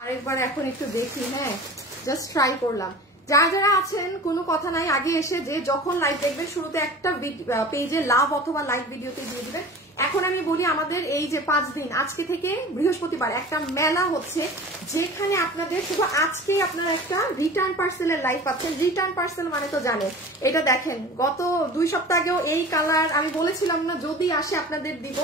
আরেকবার এখন একটু দেখি। হ্যাঁ, জাস্ট ট্রাই করলাম। যারা যারা আছেন কোনো কথা নাই, আগে এসে যে যখন লাইভ দেখবেন শুরুতে একটা পেজে লাভ অথবা লাইভ ভিডিওতে দিয়ে দিবেন। এখন আমি বলি, আমাদের এই যে 5 দিন, আজকে থেকে বৃহস্পতিবার একটা মেলা হচ্ছে, যেখানে আপনাদের শুধু আজকে আপনারা একটা রিটার্ন পার্সেলের লাইভ পাচ্ছেন। রিটার্ন পার্সেল মানে তো জানেন, এটা দেখেন গত 2 সপ্তাহ আগেও এই কালার আমি বলেছিলাম না যদি আসে আপনাদের দিব।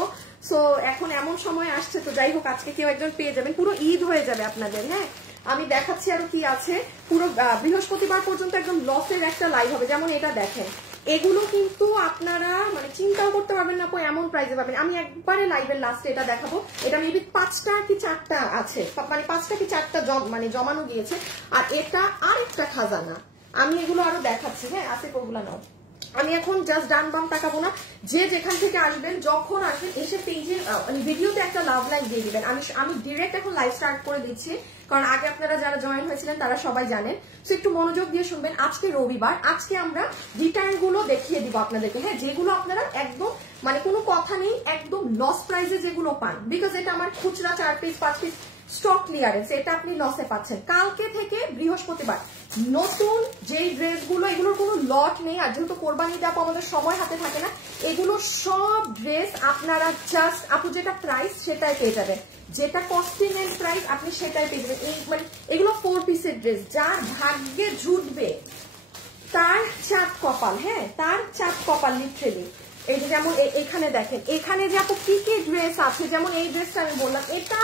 সো এখন এমন সময় আসছে, তো যাই হোক আজকে কেউ একজন পেয়ে যাবেন, পুরো ঈদ হয়ে যাবে আপনাদের। হ্যাঁ, আমি দেখাচ্ছি আরো কি আছে। পুরো বৃহস্পতিবার পর্যন্ত একদম লসের একটা লাইভ হবে। যেমন এটা দেখেন, এগুলো কিন্তু আপনারা মানে চিন্তাও করতে পারবেন না এমন প্রাইসে পাবেন। আমি একবারে লাইভের লাস্টে এটা দেখাবো। এটা মেবি 5টা কি 4টা আছে, মানে 5টা কি 4টা মানে জমানো গিয়েছে। আর এটা আরেকটা খাজানা, আমি এগুলো আরো দেখাচ্ছি। হ্যাঁ, আছে ওগুলো নাও। আমি এখন জাস্ট ডান বাম তাকাবো না, যে যেখান থেকে আসবেন যখন আসবেন এসে পেজে ভিডিওতে একটা লাভ লাইক দিয়ে দিবেন। আমি ডিরেক্ট এখন লাইভ স্টার্ট করে দিচ্ছি, কারণ আগে আপনারা যারা জয়েন হয়েছিলেন তারা সবাই জানেন। সো একটু মনোযোগ দিয়ে শুনবেন। আজকে রবিবার, আজকে আমরা রিটার্ন গুলো দেখিয়ে দিব আপনাদেরকে। হ্যাঁ, যেগুলো আপনারা একদম মানে কোনো কথা নেই, একদম লস প্রাইসে যেগুলো পান, বিকজ এটা আমার খুচরা 4 পিস 5 পিস স্টক ক্লিয়ারেন্স, এটা আপনি লসে পাচ্ছেন। কালকে থেকে বৃহস্পতিবার নতুন যেই ড্রেসগুলো, এগুলোর কোনো লট নেই, আর যেহেতু কোরবানি দেওয়া আমাদের সময় হাতে থাকে না, এগুলো সব ড্রেস আপনারা জাস্ট আপু যেটা প্রাইস সেটাই পেয়ে যাবেন, যেটা কস্টিং এন্ড প্রাইস আপনি সেটাই পেয়ে যাবেন। এই মানে এগুলো 4 পিসের ড্রেস, যার ভাগ্যে জুটবে তার চাঁদ কপাল। হ্যাঁ, তার চাঁদ কপাল লিটারেলি। এই যে যেমন এখানে দেখেন, এখানে যে আপু কি কি ড্রেস আছে, যেমন এই ড্রেসটা আমি বললাম, এটা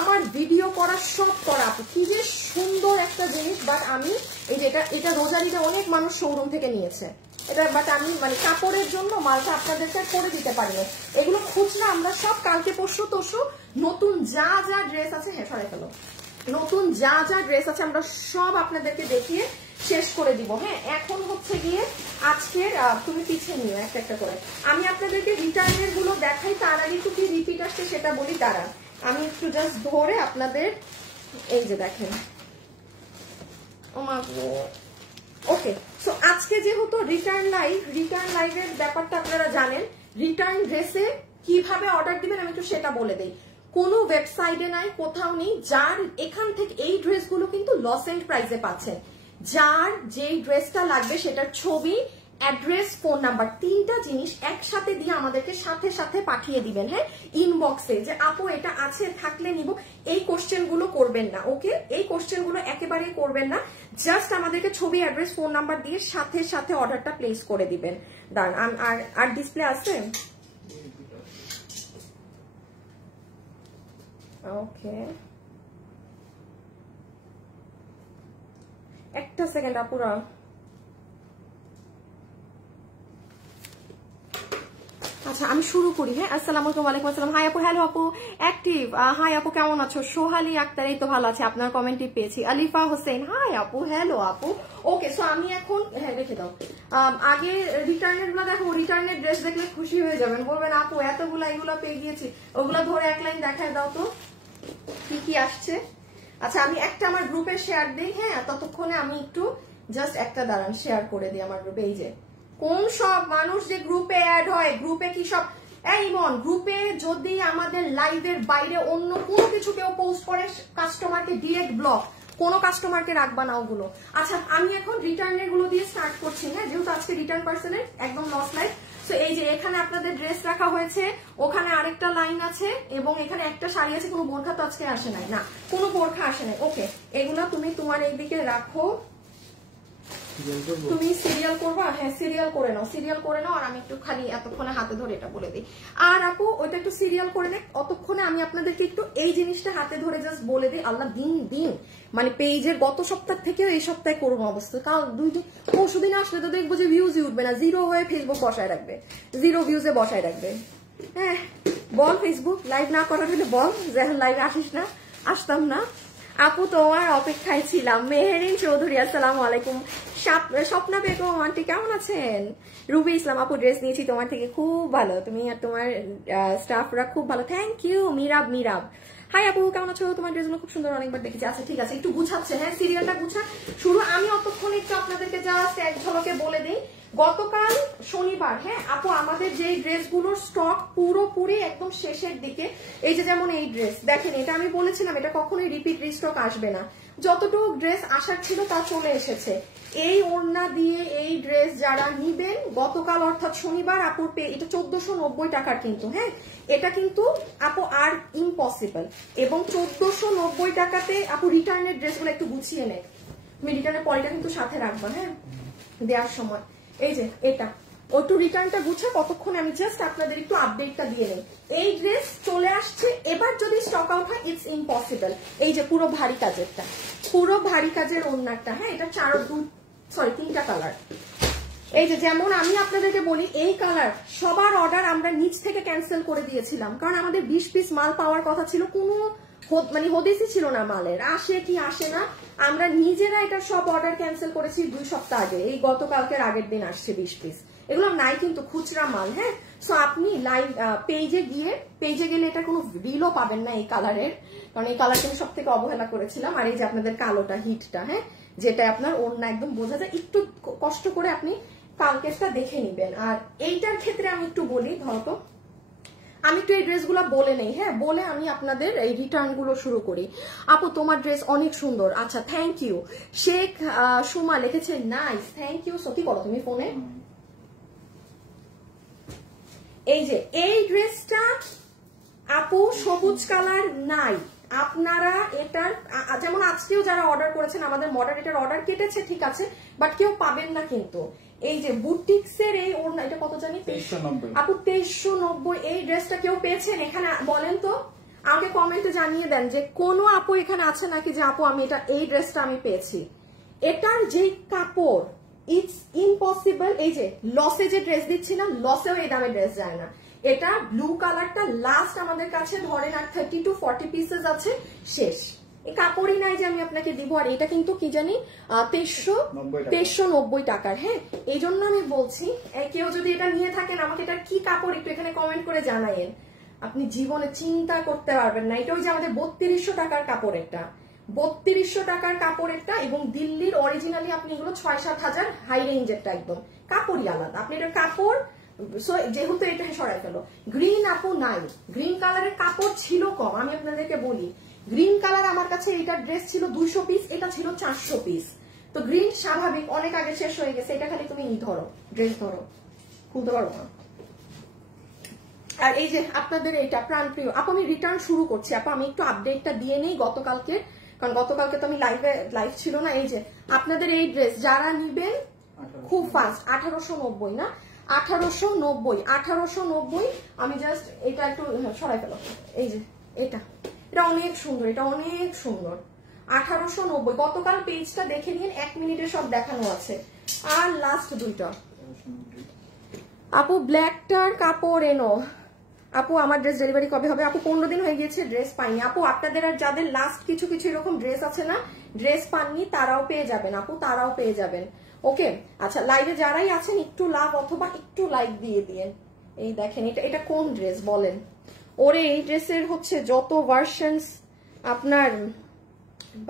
আমার ভিডিও করা সব করা আপু, কি যে সুন্দর একটা জিনিস। বাট আমি এই যে এটা রোজারিতে অনেক মানুষ শোরুম থেকে নিয়েছে এটা, বাট আমি মানে কাপড়ের জন্য মালটা আপনাদেরকে করে দিতে পারি না। এগুলো খুচরা আমরা সব কালকে পরশু তরশু নতুন যা যা ড্রেস আছে, হ্যাঁ সরাই ফেলো, নতুন যা যা ড্রেস আছে আমরা সব আপনাদেরকে দেখিয়ে শেষ করে দিব। হ্যাঁ, এখন হচ্ছে গিয়ে আজকের তুমি পিছিয়ে নিও একটা একটা করে। আমি আপনাদেরকে রিটার্নের গুলো দেখাই, তার আগে একটু কি রিপিট আসছে সেটা বলি। দাঁড়া, আমি একটু জাস্ট ধরে আপনাদের এই যে দেখেন। ওকে, সো আজকে যেহেতু রিটার্ন লাইভের ব্যাপারটা আপনারা জানেন। রিটার্ন ড্রেসে কিভাবে অর্ডার দিবেন আমি একটু সেটা বলে দেই। কোনো ওয়েবসাইটে নাই, কোথাও নেই। যার এখান থেকে এই ড্রেসগুলো কিন্তু লস এন্ড প্রাইসে পাচ্ছেন। যার যেই ড্রেসটা লাগবে সেটার ছবি, অ্যাড্রেস, ফোন নাম্বার, 3টা জিনিস একসাথে দিয়ে আমাদেরকে সাথে সাথে পাঠিয়ে দিবেন। হ্যাঁ, ইনবক্সে যে আপু এটা আছে থাকলে নিব, এই কোশ্চেন গুলো করবেন না। ওকে, এই কোশ্চেন গুলো একেবারেই করবেন না। জাস্ট আমাদেরকে ছবি, অ্যাড্রেস, ফোন নাম্বার দিয়ে সাথে সাথে অর্ডারটা প্লেস করে দিবেন। দাঁড়ান, আর ডিসপ্লে আছে? ওকে, একটা সেকেন্ড আপুরা। আচ্ছা, আমি শুরু করি। হ্যাঁ, আসসালামু আলাইকুম। ওয়ালাইকুম আসসালাম। হাই আপু, হ্যালো আপু, অ্যাক্টিভ। হাই আপু, কেমন আছো? সোহালি আক্তার, এই তো ভালো আছে, আপনার কমেন্টই পেয়েছি। আলিফা হোসেন, হাই আপু, হ্যালো আপু। ওকে, সো আমি এখন হ্যাঁ রেখে দাও। আগে রিটার্নের গুলো দেখো, রিটার্নের ড্রেস দেখলে খুশি হয়ে যাবেন, বলবেন আপু এতগুলা এগুলা পেয়ে গিয়েছি। ওগুলা ধরে এক লাইন দেখায় দাও তো কি কি আসছে। আচ্ছা, আমি একটা আমার গ্রুপে শেয়ার দিই। হ্যাঁ, ততক্ষণে আমি একটু জাস্ট একটা দাঁড়ান শেয়ার করে দিই আমার গ্রুপে। এই যে কোন সব মানুষ যে গ্রুপে অ্যাড হয়, গ্রুপে কি সব ইমন, গ্রুপে যদি আমাদের লাইভের বাইরে অন্য কোনো কিছু কেউ পোস্ট করে, কাস্টমারকে ডিরেক্ট ব্লক, কোনো কাস্টমারকে রাখবা না ওগুলো। আচ্ছা, আমি এখন রিটার্নের গুলো দিয়ে স্টার্ট করছি। হ্যাঁ, যেহেতু আজকে রিটার্ন পার্সেলের একদম লস লাইভ। তো এই যে এখানে আপনাদের ড্রেস রাখা হয়েছে, ওখানে আরেকটা লাইন আছে, এবং এখানে একটা শাড়ি আছে। কোনো বোরখা তো আজকে আসে নাই, না কোনো বোরখা আসে নাই। ওকে, এগুলো তুমি তোমার এইদিকে রাখো। তুমি সিরিয়াল করবা? হ্যাঁ, সিরিয়াল করে নাও। আর আমি একটু খালি এতক্ষণে হাতে ধরে এটা বলে দিই। আর আপু ওইটা একটু সিরিয়াল করে নেই, অতক্ষণে আমি আপনাদেরকে একটু এই জিনিসটা হাতে ধরে জাস্ট বলে দিই। আল্লাহ দিন মানে পেজের গত সপ্তাহ থেকেও এই সপ্তাহে করুন অবস্থা। কাল 2 দিন আসলে তো দেখবো যে ভিউজই উঠবে না, 0 হয়ে ফেসবুক বসায় রাখবে, 0 ভিউজে বসায় রাখবে। হ্যাঁ, বল ফেসবুক লাইভ না করার হলে বল যে এখন লাইভে আসিস না, আসতাম না। আপু তোমার অপেক্ষায় ছিলাম। মেহেরিন চৌধুরী, আসসালামু আলাইকুম। স্বপ্না বেগম আন্টি, কেমন আছেন? রুবি ইসলাম, আপু ড্রেস নিয়েছি তোমার থেকে, খুব ভালো, তুমি আর তোমার স্টাফরা খুব ভালো, থ্যাংক ইউ। মিরাব, হাই আপু কেমন আছো? তোমার ড্রেসগুলো খুব সুন্দর, অনেকবার দেখেছি। আচ্ছা ঠিক আছে, একটু গুছাচ্ছে, হ্যাঁ সিরিয়ালটা গুছা শুরু। আমি অতক্ষণ একটু আপনাদেরকে জাস্ট এক ঝলকে বলে দিই, গতকাল শনিবার, হ্যাঁ আপু আমাদের যে ড্রেসগুলোর স্টক পুরোপুরি একদম শেষের দিকে। এই যে যেমন এই ড্রেস দেখেন, এটা আমি বলেছিলাম এটা কখনোই রিপিট রিস্টক আসবে না, যতটুকু ড্রেস আসার ছিল তা চলে এসেছে। এই ওড়না দিয়ে এই ড্রেস যারা নিবেন গতকাল অর্থাৎ শনিবার আপুর এটা 1490 টাকার কিন্তু, হ্যাঁ এটা কিন্তু আপু আর ইম্পসিবল। এবং 1490 টাকাতে আপু রিটার্নের ড্রেসগুলো একটু গুছিয়ে নেয়, তুমি রিটার্নের পলিটা কিন্তু সাথে রাখবা, হ্যাঁ দেওয়ার সময়। এই যে এটা ওটু রিটার্নটা গুছে কতক্ষণে আমি জাস্ট আপনাদের একটু আপডেটটা দিয়ে নেই। এই ড্রেস চলে আসছে, এবার যদি স্টক আউট হয় ইটস ইম্পসিবল। এই যে পুরো ভারী কাজেরটা, পুরো ভারী কাজের ওড়নাটা, হ্যাঁ এটা 3টা কালার। এই যে যেমন আমি আপনাদেরকে বলি, এই কালার সবার অর্ডার আমরা নিচ থেকে ক্যান্সেল করে দিয়েছিলাম, কারণ আমাদের 20 পিস মাল পাওয়ার কথা ছিল, কোনো মানে হদিসই ছিল না মালের, আসে কি আসে না। আমরা নিজেরা এটা সব অর্ডার ক্যান্সেল করেছি 2 সপ্তাহ আগে, এই গতকালকের আগের দিন আসছে 20 পিস। এগুলো নাই কিন্তু খুচরা মাল, হ্যাঁ সো আপনি লাইভ পেজে গেলে এটা কোনো রিলও পাবেন না এই কালারের, কারণ এই কালারটা আমি সব থেকে অবহেলা করেছিলাম। আর এই যে আপনাদের কালোটা হিটটা, হ্যাঁ যেটা আপনার ওড়না একদম বোঝা যায়, একটু কষ্ট করে আপনি কালকেরটা দেখে নিবেন। আর এইটার ক্ষেত্রে আমি একটু বলি, ধরো আমি একটু এই ড্রেসগুলো বলে নেই, হ্যাঁ বলে আমি আপনাদের এই রিটার্ন গুলো শুরু করি। আপু তোমার ড্রেস অনেক সুন্দর, আচ্ছা থ্যাংক ইউ। শেখ সুমা লিখেছে নাইস, থ্যাংক ইউ। সত্যি করো তুমি ফোনে। এই যে এই ড্রেসটা আপু সবুজ কালার নাই, আপনারা এটার যেমন আজকেও যারা অর্ডার করেছেন আমাদের মডারেটর অর্ডার কেটেছে, ঠিক আছে, বাট কেউ পাবেন না কিন্তু। এই যে বুটিক্সের এই ওড়না, এটা কত জানি 2390 আপু 2390। এই ড্রেসটা কেউ পেয়েছেন এখানে বলেন তো, আমাকে কমেন্টে জানিয়ে দেন যে কোন আপু এখানে আছে নাকি যে আপু আমি এটা এই ড্রেসটা আমি পেয়েছি। এটার যে কাপড় ইটস ইম্পসিবল। এই যে লসে যে ড্রেস দিচ্ছি না, লসেও এই দামে ড্রেস যায় না। এটা ব্লু কালারটা লাস্ট আমাদের কাছে ধরেন আর 30 to 40 পিসেস আছে, শেষ। এই কাপড়ই নাই যে আমি আপনাকে দিব। আর এটা কিন্তু কি জানি 2390 টাকার, হ্যাঁ এই জন্য আমি বলছি কেউ যদি এটা নিয়ে থাকেন আমাকে এটা কি কাপড় একটু এখানে কমেন্ট করে জানাইন। আপনি জীবনে চিন্তা করতে পারবেন না, এটা ওই যে আমাদের 3200 টাকার কাপড়, একটা 3200 টাকার কাপড় একটা, এবং দিল্লির অরিজিনালি আপনি এগুলো 6-7 হাজার হাই রেঞ্জেরটা, একদম কাপড়ই আলাদা। আপনি এটার কাপড় যেহেতু এটা সরাই ফেলো। গ্রিন আপু নাই, গ্রিন কালারের কাপড় ছিল কম, আমি আপনাদেরকে বলি গ্রিন কালার আমার কাছে এইটার ড্রেস ছিল 200 পিস, এটা ছিল 400 পিস। তো গ্রিন স্বাভাবিক অনেক আগে শেষ হয়ে গেছে, এটা খালি তুমি ধরো ড্রেস ধরো, খুলতে পারবো না। আর এই যে আপনাদের এইটা প্রাণপ্রিয় আপু, আমি রিটার্ন শুরু করছি আপু, আমি একটু আপডেটটা দিয়ে নেই গতকালকে, কারণ গতকালকে তো আমি লাইভ ছিল না। এই যে আপনাদের এই ড্রেস যারা নিবেন খুব ফাস্ট, 1890 না 1890 আমি জাস্ট এটা একটু সরাই ফেলো। এই যে এটা অনেক সুন্দর, এটা অনেক সুন্দর 1890। গতকাল পেজটা দেখে নিন, 1 মিনিটে সব দেখানো আছে। আর লাস্ট দুইটা আপু ব্ল্যাকটার কাপড় এনো আপু, আমার ড্রেস ডেলিভারি কবে হবে আপু? 15 দিন হয়ে গিয়েছে, ড্রেস পাইনি আপু। আপনাদের আর যাদের লাস্ট কিছু এরকম ড্রেস আছে না, ড্রেস পাননি, তারাও পেয়ে যাবেন আপু, তারাও পেয়ে যাবেন। ওকে আচ্ছা, লাইভে যারাই আছেন একটু লাভ অথবা একটু লাইক দিয়ে দিয়ে। এই দেখেন এটা কোন ড্রেস বলেন? ওরে এই ড্রেসের হচ্ছে যত ভার্সনস আপনার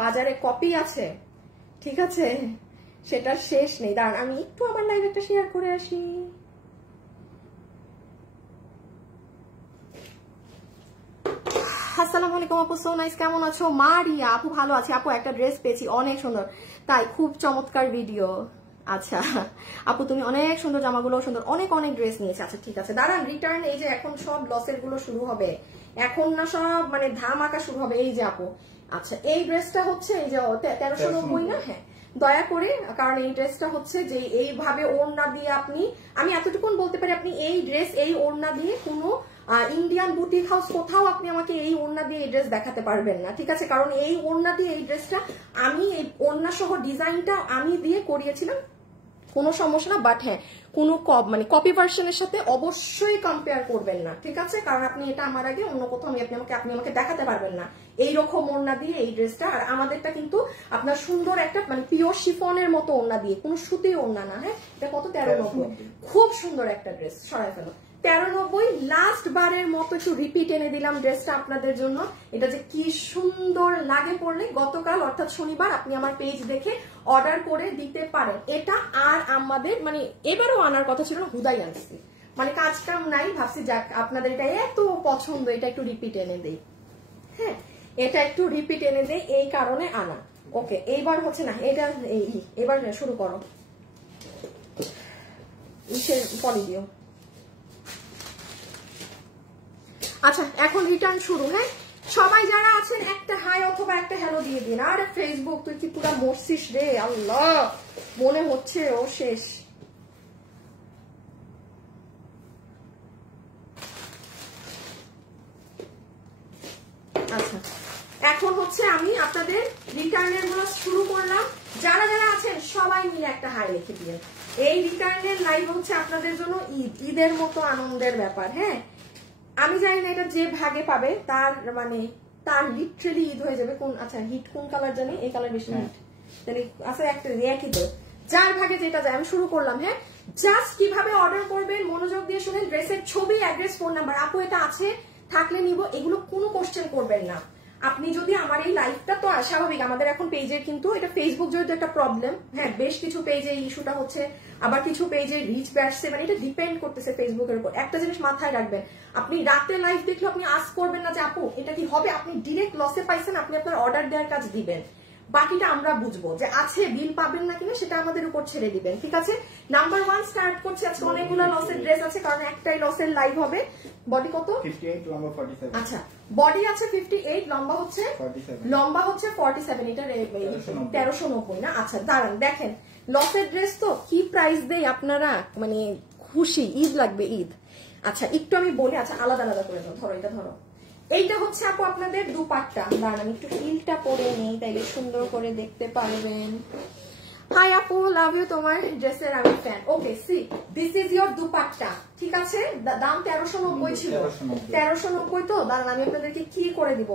বাজারে কপি আছে, ঠিক আছে, সেটা শেষ নেই। দাঁড়ান আমি একটু আমার লাইভ একটা শেয়ার করে আসি। আসসালামু আলাইকুম আপু, সো নাইস, কেমন আছো? মারিয়া আপু ভালো আছি আপু, একটা ড্রেস পেয়েছি অনেক সুন্দর, তাই খুব চমৎকার ভিডিও। আচ্ছা আপু তুমি অনেক সুন্দর, জামাগুলো সুন্দর, অনেক ড্রেস নিয়েছে। আচ্ছা ঠিক আছে, দাঁড়ান রিটার্ন। এই যে এখন সব লসের গুলো শুরু হবে, এখন না সব মানে ধামাকা শুরু হবে। এই যে আপু আচ্ছা এই ড্রেসটা হচ্ছে এই যে 1390 না, হ্যাঁ দয়া করে, কারণ এই ড্রেসটা হচ্ছে যে এইভাবে ওড়না দিয়ে আপনি, আমি এতটুকুন বলতে পারি, আপনি এই ড্রেস এই ওড়না দিয়ে কোনো ইন্ডিয়ান বুটিক হাউস কোথাও আপনি আমাকে এই ওড়না দিয়ে এই ড্রেস দেখাতে পারবেন না, ঠিক আছে, কারণ এই ওড়না দিয়ে এই ড্রেসটা আমি এই ওড়না সহ ডিজাইনটা আমি দিয়ে করিয়েছিলাম, কোনো সমস্যা না। বাট হ্যাঁ কোনো মানে কপি ভার্সনের সাথে অবশ্যই কম্পেয়ার করবেন না, ঠিক আছে, কারণ আপনি এটা আমার আগে অন্য কোথাও আপনি আমাকে দেখাতে পারবেন না এইরকম ওড়না দিয়ে এই ড্রেসটা। আর আমাদেরটা কিন্তু আপনার সুন্দর একটা মানে পিওর শিফনের মতো ওড়না দিয়ে, কোনো সুতি ওড়না না, হ্যাঁ এটা কত 1390, খুব সুন্দর একটা ড্রেস, সরাই ফেলো। 1390 লাস্ট বারের মতো একটু রিপিট এনে দিলাম ড্রেসটা আপনাদের জন্য। এটা যে কি সুন্দর লাগে পরলে, গতকাল অর্থাৎ শনিবার আপনি আমার পেজ দেখে অর্ডার করে দিতে পারেন। এটা আর আমাদের মানে এবারও আনার কথা ছিল না, হুদাই আনছি, মানে কাজ কাম নাই, ভাবছি যাক আপনাদের এটা এত পছন্দ, এটা একটু রিপিট এনে দেই। হ্যাঁ, এটা একটু রিপিট এনে দেই এই কারণে আনা। ওকে, এইবার হচ্ছে না এটা, এবার শুরু করো, পলি দিও। আচ্ছা, এখন রিটার্ন শুরু। হ্যাঁ, সবাই যারা আছেন একটা হাই অথবা একটা হ্যালো দিয়ে দিন। আরে ফেসবুক তুই কি পুরা মরছিস রে, আল্লাহ মনে হচ্ছে ও শেষ। আচ্ছা, এখন হচ্ছে আমি আপনাদের রিটার্নের গুলো শুরু করলাম। যারা যারা আছেন সবাই মিলে একটা হাই লিখে দিয়ে। এই রিটার্নের লাইভ হচ্ছে আপনাদের জন্য ঈদের মতো আনন্দের ব্যাপার। হ্যাঁ, আমি জানি না এটা যে ভাগে পাবে তার মানে তার লিটারালি ঈদ হয়ে যাবে। কোন আচ্ছা হিট কোন কালার জানি, এই কালার বেশি হিট জানি। আচ্ছা একটা একই তো, যার ভাগে যেটা যায়। আমি শুরু করলাম। হ্যাঁ, জাস্ট কিভাবে অর্ডার করবেন মনোযোগ দিয়ে শুনেন। ড্রেসের ছবি, অ্যাড্রেস, ফোন নাম্বার, আপু এটা আছে থাকলে নিব, এগুলো কোনো কোশ্চেন করবেন না। আপনি যদি আমার এই লাইভটা তো স্বাভাবিক আমাদের এখন পেজের কিন্তু এটা ফেসবুক যেহেতু একটা প্রবলেম। হ্যাঁ, বেশ কিছু পেজে ইস্যুটা হচ্ছে, আবার কিছু পেজে রিচ বাড়ছে, মানে এটা ডিপেন্ড করতেছে ফেসবুকের উপর। একটা জিনিস মাথায় রাখবেন, আপনি রাতে লাইভ দেখলে আপনি আস্ক করবেন না যে আপু এটা কি হবে, আপনি ডিরেক্ট লসে পাইছেন, আপনি আপনার অর্ডার দেওয়ার কাজ দিবেন, বাকিটা আমরা বুঝবো যে আছে বিল পাবেন না কিনা সেটা আমাদের উপর ছেড়ে দিবেন। ঠিক আছে, নাম্বার 1 স্টার্ট করছে। আজকে অনেকগুলো লসের ড্রেস আছে কারণ একটাই লসের লাইভ হবে। বডি কত? 58, লম্বা 47। আচ্ছা, বডি আছে 58, লম্বা হচ্ছে 47। এটা 1390 না? আচ্ছা দাঁড়ান, দেখেন লসের ড্রেস তো কি প্রাইস দেই আপনারা, মানে খুশি, ঈদ লাগবে ঈদ। আচ্ছা একটু আমি বলি, আচ্ছা আলাদা আলাদা করে দাও, ধরো এটা ধরো। এইটা হচ্ছে আপু আপনাদের দুপাট্টা। দাঁড়ান আমি একটু হিলটা পরে নেই, তাইলে সুন্দর করে দেখতে পারবেন। হাই আপু, লাভ ইউ, তোমার ড্রেসের আমি fan. Okay, C this is your dupatta. ঠিক আছে, দাম 1390 ছিল, 1390 তো। দাঁড়ান আমি আপনাদেরকে কি করে দিব।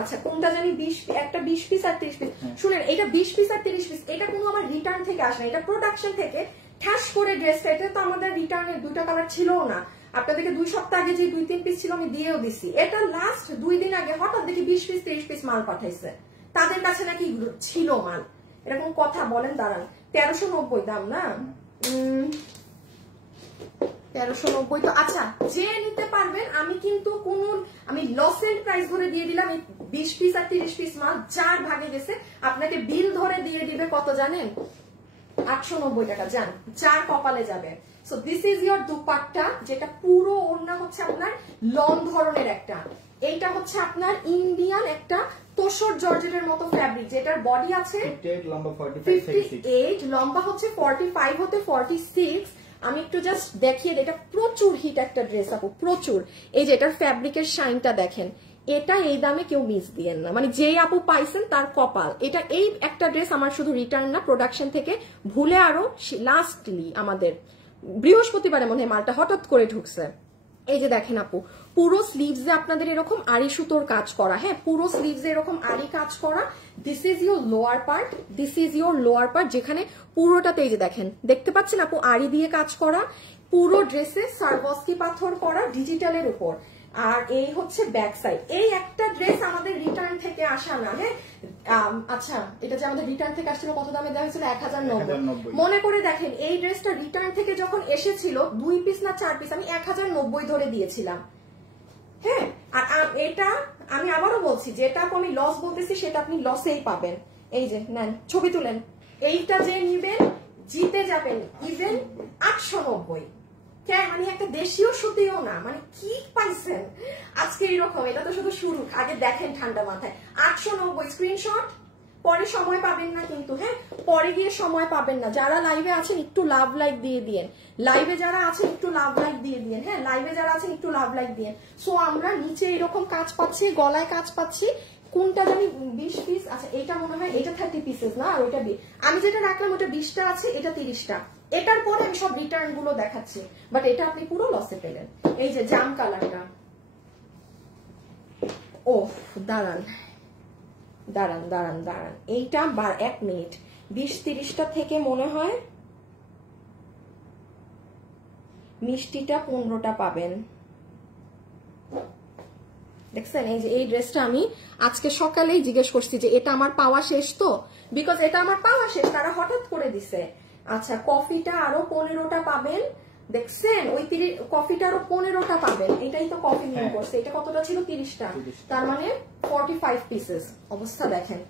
আচ্ছা কোনটা জানি 20, একটা 20 পিস আর 30 পিস। শুনেন, এটা 20 পিস আর 30 পিস, এটা কোনো আমার রিটার্ন থেকে আসে না, এটা প্রোডাকশন থেকে ঠ্যাশ করে ড্রেসটা। এটা তো আমাদের রিটার্নের দুটো কালার ছিল না। আপনাদেরকে 2 সপ্তাহ আগে যে 2-3 পিস ছিল আমি দিয়েও দিছি। এটা লাস্ট 2 দিন আগে হঠাৎ দেখি 20 পিস 30 পিস মাল পাঠাইছে, তাদের কাছে নাকি ছিল মাল, এরকম কথা বলেন। দাঁড়ান, 1390 দাম না, 1390 তো। আচ্ছা, যে নিতে পারবেন আমি কিন্তু কোন আমি লসের প্রাইস ধরে দিয়ে দিলাম। 20 পিস আর 30 পিস মাল যার ভাগে গেছে আপনাকে বিল ধরে দিয়ে দিবে কত জানেন? 890 টাকা। যান, যার কপালে যাবে। So this is your dupatta, যেটা পুরো ওড়না হচ্ছে আপনার লং ধরনের একটা। এইটা হচ্ছে আপনার ইন্ডিয়ান একটা তোষর জর্জেটের মতো ফ্যাব্রিক, যেটার বডি আছে 58, লম্বা 58, লম্বা হচ্ছে 45 হতে 46। আমি একটু জাস্ট দেখিয়ে দিই, এটা প্রচুর হিট একটা ড্রেস আপু, প্রচুর। এই যে এটার ফ্যাব্রিকের শাইনটা দেখেন, এটা এই দামে কেউ মিস দিয়েন না, মানে যেই আপু পাইছেন তার কপাল। এটা এই একটা ড্রেস আমার শুধু রিটার্ন না, প্রোডাকশন থেকে ভুলে আরো লাস্টলি আমাদের বৃহস্পতিবারে মনে হয় মালটা হঠাৎ করে ঢুকছে। এই যে দেখেন আপু, পুরো স্লিভসে আপনাদের এরকম আড়ি সুতোর কাজ করা। হ্যাঁ, পুরো স্লিভসে এরকম আড়ি কাজ করা। This is your lower part, this is your lower part, যেখানে পুরোটাতে এই যে দেখেন, দেখতে পাচ্ছেন আপু আড়ি দিয়ে কাজ করা। পুরো ড্রেসে সারবস্কি পাথর করা ডিজিটালের উপর। আর এই হচ্ছে ব্যাক সাইড। এই একটা ড্রেস আমাদের রিটার্ন থেকে আসা না। হ্যাঁ, আচ্ছা এটা যে আমাদের রিটার্ন থেকে আসছিল কত দামে দেওয়া হয়েছিল? 1090। মনে করে দেখেন, এই ড্রেসটা রিটার্ন থেকে যখন এসেছিল 2 পিস না 4 পিস, আমি 1090 ধরে দিয়েছিলাম। হ্যাঁ, আর এটা আমি আবারও বলছি, যেটা আমি লস বলতেছি সেটা আপনি লসেই পাবেন। এই যে নেন, ছবি তুলেন, এইটা যে নিবেন জিতে যাবেন ইভেন 890। মানে একটা দেশীয় সুতিও না, মানে কি পাইছেন আজকে এরকম। এটা তো শুধু শুরু, আগে দেখেন ঠান্ডা মাথায়। 890 স্ক্রিনশট, পরে সময় পাবেন না কিন্তু। হ্যাঁ, পরে গিয়ে সময় পাবেন না। যারা লাইভে আছেন একটু লাভ লাইক দিয়ে দিয়েন, লাইভে যারা আছেন একটু লাভ লাইক দিয়ে দিয়েন। হ্যাঁ, লাইভে যারা আছেন একটু লাভ লাইক দিয়েন। সো আমরা নিচে এরকম কাজ পাচ্ছি, গলায় কাজ পাচ্ছি। কোনটা জানি 20 পিস। আচ্ছা এটা মনে হয় এটা 30 পিসেস না, আর ওইটা আমি যেটা রাখলাম ওটা 20টা আছে, এটা 30টা। এটার পরে আমি সব রিটার্ন গুলো দেখাচ্ছি, বাট এটা আপনি পুরো লসে পেলেন। এই যে জাম কালারটা, ও দাঁড়ান দাঁড়ান দাঁড়ান দাঁড়ান, এইটা 1 মিনিট, 20-30টা থেকে মনে হয় মিষ্টিটা 15টা পাবেন। দেখছেন এই যে এই ড্রেসটা আমি আজকে সকালেই জিজ্ঞেস করছি যে এটা আমার পাওয়া শেষ তো, বিকজ এটা আমার পাওয়া শেষ, তারা হঠাৎ করে দিছে। আচ্ছা কফিটা আরো 15টা পাবেন, দেখছেন ওই কফিটা আরো 15টা পাবেন। এটাই তো কফি মিন করছে, এটা কতটা ছিল 30টা, তার মানে 45 পিসেস। অবস্থা দেখেন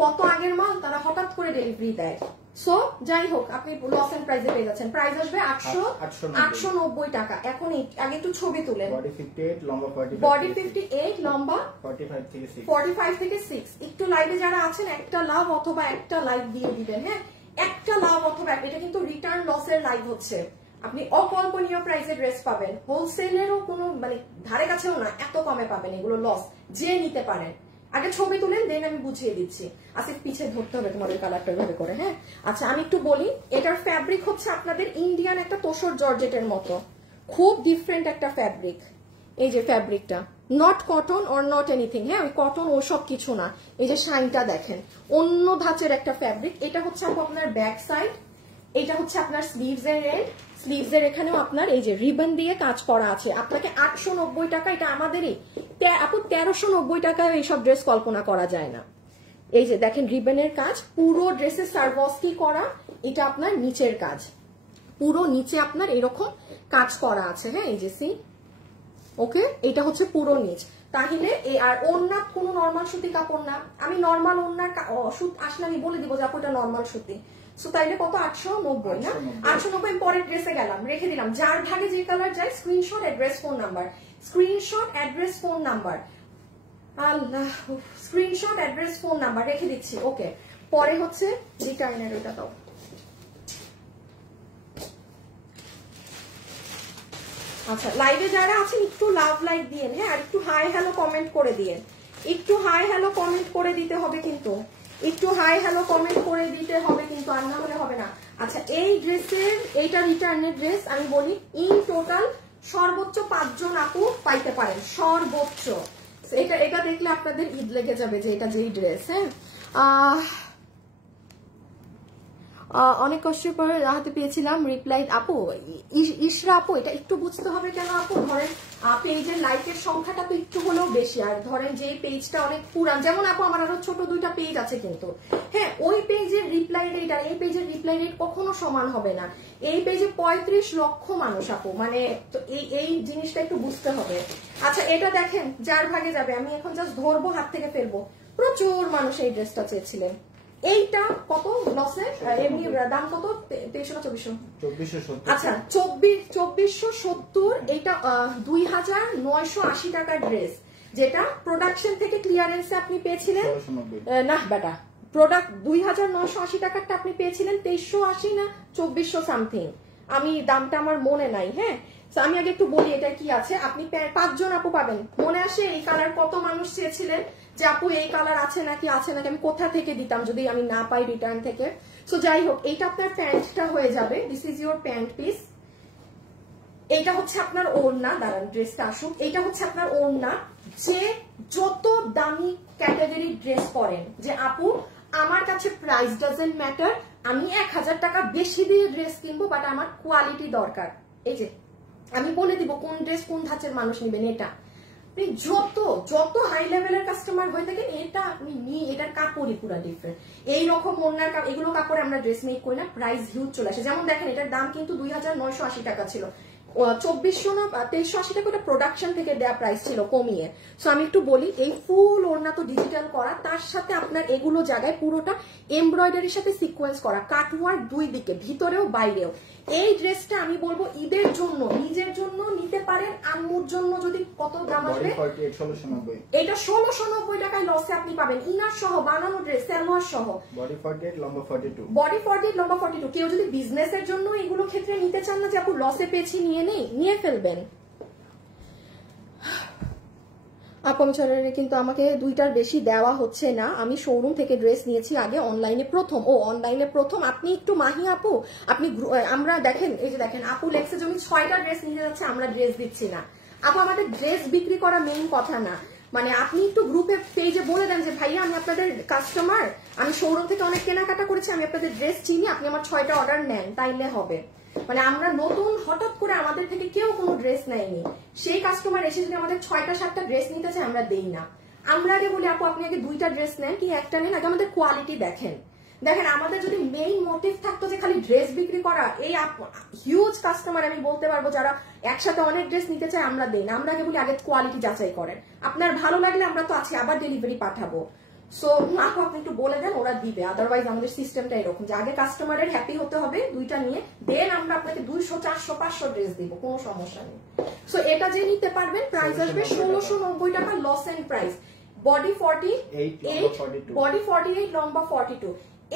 কত আগের মাল, তারা হঠাৎ করে ডেলিভারি দেয়। সো যাই হোক আপনি লস এন্ড প্রাইসে পেয়ে যাচ্ছেন। প্রাইস আসবে 890 টাকা। এখন আগে একটু ছবি তুলেন। বডি 58 লম্বা 45, বডি 58 লম্বা 45 থেকে 6। একটু লাইভে যারা আছেন একটা লাভ অথবা একটা লাইক দিয়ে দিবেন। হ্যাঁ একটা লাভ অথবা এটা কিন্তু রিটার্ন লসের লাইভ হচ্ছে। আপনি অকল্পনীয় প্রাইসে ড্রেস পাবেন, হোলসেলেরও কোনো মানে ধারে কাছেও না, এত কমে পাবেন। এগুলো লস, যে নিতে পারেন। আগে ছবি তুলেন, দেন আমি বুঝিয়ে দিচ্ছি। আসিফ পিছে ধরতে হবে তোমাদের কালারটা এভাবে করে। হ্যাঁ আচ্ছা আমি একটু বলি, এটার ফ্যাব্রিক হচ্ছে আপনাদের ইন্ডিয়ান একটা তোসর জর্জেটের মতো, খুব ডিফারেন্ট একটা ফ্যাব্রিক। এই যে ফ্যাব্রিকটা not cotton or not anything, হ্যাঁ ওই কটন ওসব কিছু না। এই যে শাইনটা দেখেন, অন্য ধাঁচের একটা ফ্যাব্রিক। এটা হচ্ছে আপনার ব্যাক সাইড, এটা হচ্ছে আপনার স্লিভস এর এন্ড, স্লিভস এর এখানেও আপনার এই যে রিবন দিয়ে কাজ করা আছে। আপনাকে 890 টাকা, এটা আমাদেরই আপু 1390 টাকায় এইসব ড্রেস কল্পনা করা যায় না। এই যে দেখেন রিবনের কাজ, পুরো ড্রেসের সার্ভসকি করা। এটা আপনার নিচের কাজ, পুরো নিচে আপনার এরকম কাজ করা আছে। হ্যাঁ এই যে সি, ওকে এটা হচ্ছে পুরো নিচ। তাহলে আর ওড়না কোনো নর্মাল সুতি কাপড় না। আমি নর্মাল ওড়নার আসলে আমি বলে দিব যে আপু এটা নর্মাল সুতি। সো তাইলে কত 890 না, 890। আমি পরের ড্রেসে গেলাম, রেখে দিলাম। যার ভাগে যে কালার যায় screenshot address phone number, screenshot address phone number, Allah screenshot address phone number রেখে দিচ্ছি। ওকে পরে হচ্ছে রিটার্নের ওটা দাও। আচ্ছা লাইভে যারা আছেন একটু লাভ লাইক দিয়েন। হ্যাঁ আর একটু হাই হ্যালো কমেন্ট করে দিয়েন, একটু হাই হ্যালো কমেন্ট করে দিতে হবে কিন্তু, একটু হাই হ্যালো কমেন্ট করে দিতে হবে কিন্তু, আর না হলে হবে না। আচ্ছা এই ড্রেসের, এইটা রিটার্নের ড্রেস। আমি বলি ইন টোটাল সর্বোচ্চ 5 জন আপু পাইতে পারেন, সর্বোচ্চ। এটা দেখলে আপনাদের ঈদ লেগে যাবে যে এটা যেই ড্রেস। হ্যাঁ অনেক কষ্টের পরে রাহাতে পেয়েছিলাম রিপ্লাই। আপু ইশরা আপু এটা একটু বুঝতে হবে কেন আপু, ধরেন পেজের লাইকের সংখ্যাটা তো একটু হলেও বেশি, আর ধরেন যে পেজটা অনেক পুরান, যেমন আপু আমার আরো ছোট 2টা পেজ আছে কিন্তু, হ্যাঁ ওই পেজের রিপ্লাই রেট আর এই পেজের রিপ্লাই রেট কখনো সমান হবে না। এই পেজে 35 লক্ষ মানুষ আপু, মানে এই জিনিসটা একটু বুঝতে হবে। আচ্ছা এটা দেখেন যার ভাগে যাবে, আমি এখন জাস্ট ধরবো হাত থেকে ফেলবো। প্রচুর মানুষ এই ড্রেসটা চেয়েছিলেন। এইটা কত লসে, এমনি দাম কত 2300 না 2400? আচ্ছা 2470। এইটা 2980 টাকার ড্রেস, যেটা প্রোডাকশন থেকে ক্লিয়ারেন্সে আপনি পেয়েছিলেন না বেটা, প্রোডাক্ট 2980 টাকারটা আপনি পেয়েছিলেন 2380 না 2400 সামথিং, আমি দামটা আমার মনে নাই। হ্যাঁ আমি আগে একটু বলি এটা কি আছে। আপনি 5 জন আপু পাবেন। মনে আসে এই কালার কত মানুষ চেয়েছিলেন যে আপু এই কালার আছে নাকি, আছে নাকি, আমি কোথা থেকে দিতাম যদি আমি না পাই রিটার্ন থেকে। সো যাই হোক এইটা আপনার প্যান্টটা হয়ে যাবে, this is your pant piece. এইটা হচ্ছে আপনার ওড়না, দাঁড়ান ড্রেসটা আসুক। এইটা হচ্ছে আপনার ওড়না। যে যত দামি ক্যাটাগরি ড্রেস পরেন, যে আপু আমার কাছে প্রাইস ডাজন্ট ম্যাটার, আমি 1000 টাকা বেশি দিয়ে ড্রেস কিনবো, বাট আমার কোয়ালিটি দরকার। এই যে আমি বলে দিব কোন ড্রেস কোন ধাঁচের মানুষ নেবেন। এটা আপনি যত হাই লেভেলের কাস্টমার হয়ে থাকেন, এটা আপনি নিয়ে, এটার কাপড়ই পুরো ডিফারেন্ট। এইরকম ওড়নার এগুলো কাপড়ে আমরা ড্রেস মেক করি না, প্রাইস হিউজ চলে আসে। যেমন দেখেন এটার দাম কিন্তু 2980 টাকা ছিল, 2400 না 2380 টাকা ওটা প্রোডাকশন থেকে দেওয়া প্রাইস ছিল কমিয়ে। সো আমি একটু বলি, এই ফুল ওড়না তো ডিজিটাল করা, তার সাথে আপনার এগুলো জায়গায় পুরোটা এমব্রয়ডারির সাথে সিকোয়েন্স করা, কাটওয়ার্ক দুই দিকে, ভিতরেও বাইরেও। এই ড্রেসটা আমি বলবো ঈদের জন্য, নিজের জন্য নিতে পারেন, আম্মুর জন্য যদি কত দাম আসবে, এটা 1690 টাকায় লসে আপনি পাবেন, ইনার সহ বানানো ড্রেস, সালোয়ার সহ। বডি 48 লম্বা 42, বডি 48 লম্বা 42। কেউ যদি বিজনেসের জন্য এগুলো ক্ষেত্রে নিতে চান না যে আপু লসে পেয়েছি নিয়ে ফেলবেন। আপমচারের কিন্তু আমাকে 2টার বেশি দেওয়া হচ্ছে না, আমি শোরুম থেকে ড্রেস নিয়েছি আগে, অনলাইনে প্রথম। অনলাইনে প্রথম। আপনি একটু মাহি আপু, আপনি আমরা দেখেন, এই যে দেখেন আপু লেখছে যে আমি 6টা ড্রেস নিয়ে যাচ্ছে, আমরা ড্রেস দিচ্ছি না আপু। আমাদের ড্রেস বিক্রি করা মেইন কথা না, মানে আপনি একটু গ্রুপে পেজে বলে দেন যে ভাইয়া আমি আপনাদের কাস্টমার, আমি শোরুম থেকে অনেক কেনাকাটা করেছি, আমি আপনাদের ড্রেস চিনি, আপনি আমার 6টা অর্ডার নেন, তাইলে হবে। মানে আমরা নতুন হঠাৎ করে আমাদের থেকে কেউ কোনো ড্রেস নেয়নি, সেই কাস্টমার এসে যদি আমাদের 6টা 7টা ড্রেস নিতে চায় আমরা দেই না। আমরা আগে বলি আপু আপনি আগে 2টা ড্রেস নেন কি একটা নেন, আগে আমাদের কোয়ালিটি দেখেন। দেখেন আমাদের যদি মেইন মোটিভ থাকতো যে খালি ড্রেস বিক্রি করা, এই হিউজ কাস্টমার আমি বলতে পারবো যারা একসাথে অনেক ড্রেস নিতে চায় আমরা দেই না। আমরা আগে বলি আগে কোয়ালিটি যাচাই করেন, আপনার ভালো লাগলে আমরা তো আছি, আবার ডেলিভারি পাঠাবো। সো আপু আপনি একটু বলে দেন, ওরা দিবে। আদারওয়াইজ আমাদের সিস্টেমটা এরকম যে আগে কাস্টমারের হ্যাপি হতে হবে 2টা নিয়ে, দেন আমরা আপনাকে 200 400 500 ড্রেস দিব, কোনো সমস্যা নেই। সো এটা যে নিতে পারবেন প্রাইস আসবে 1690 টাকা, loss end price. Body 48, body 48, লম্বা 42,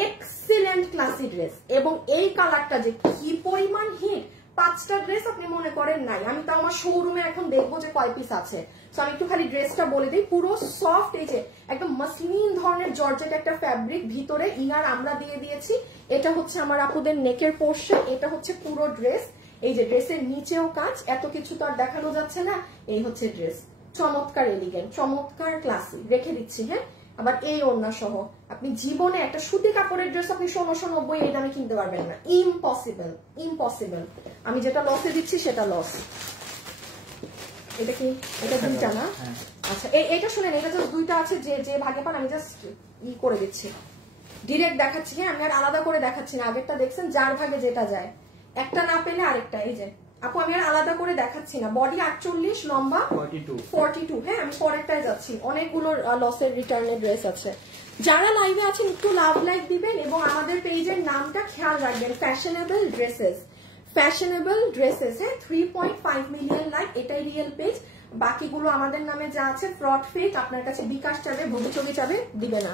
এক্সিলেন্ট ক্লাসি ড্রেস। এবং এই কালারটা যে কি পরিমাণ হিট, 5টা ড্রেস আপনি মনে করেন নাই, আমি তো আমার শোরুমে এখন দেখবো যে কয় পিস আছে। সো আমি একটু খালি ড্রেসটা বলে দিই, পুরো সফট, এই যে একদম মাসলিন ধরনের জর্জেট একটা ফ্যাব্রিক, ভিতরে ইনার আমরা দিয়ে দিয়েছি। এটা হচ্ছে আমার আপুদের নেকের পোর্শন, এটা হচ্ছে পুরো ড্রেস। এই যে ড্রেসের নিচেও কাজ, এত কিছু তো আর দেখানো যাচ্ছে না। এই হচ্ছে ড্রেস, চমৎকার এলিগেন্ট, চমৎকার ক্লাসি, রেখে দিচ্ছি। হ্যাঁ, আবার এই ওড়না সহ আপনি জীবনে একটা সুতি কাপড়ের ড্রেস আপনি 1690 এই দামে কিনতে পারবেন না, ইম্পসিবল, ইম্পসিবল। আমি যেটা লসে দিচ্ছি সেটা লস। এটা কি, এটা 2টা না? আচ্ছা এটা শুনেন, এটা জাস্ট 2টা আছে, যে যে ভাগে পান আমি জাস্ট করে দিচ্ছি, ডিরেক্ট দেখাচ্ছি। হ্যাঁ, আমি আর আলাদা করে দেখাচ্ছি না, আগেরটা দেখছেন যার ভাগে যেটা যায়, একটা না পেলে আরেকটা। এই যে আপু আমি আর আলাদা করে দেখাচ্ছি না, বডি 48, লম্বা 42। হ্যাঁ, আমি পরেরটায় যাচ্ছি, অনেকগুলো লসের রিটার্নের ড্রেস আছে। যারা লাইভে আছেন একটু লাভ লাইক দিবেন এবং আমাদের পেজের নামটা খেয়াল রাখবেন, ফ্যাশনেবল ড্রেসেস, ফ্যাশনেবল ড্রেসেস। হ্যাঁ, 3.5 মিলিয়ন লাইক, এটাই রিয়েল পেজ। বাকিগুলো আমাদের নামে যা আছে ফ্রড ফেক, আপনার কাছে বিকাশ চাবে, ভবিষ্যতে চাবে, দিবে না।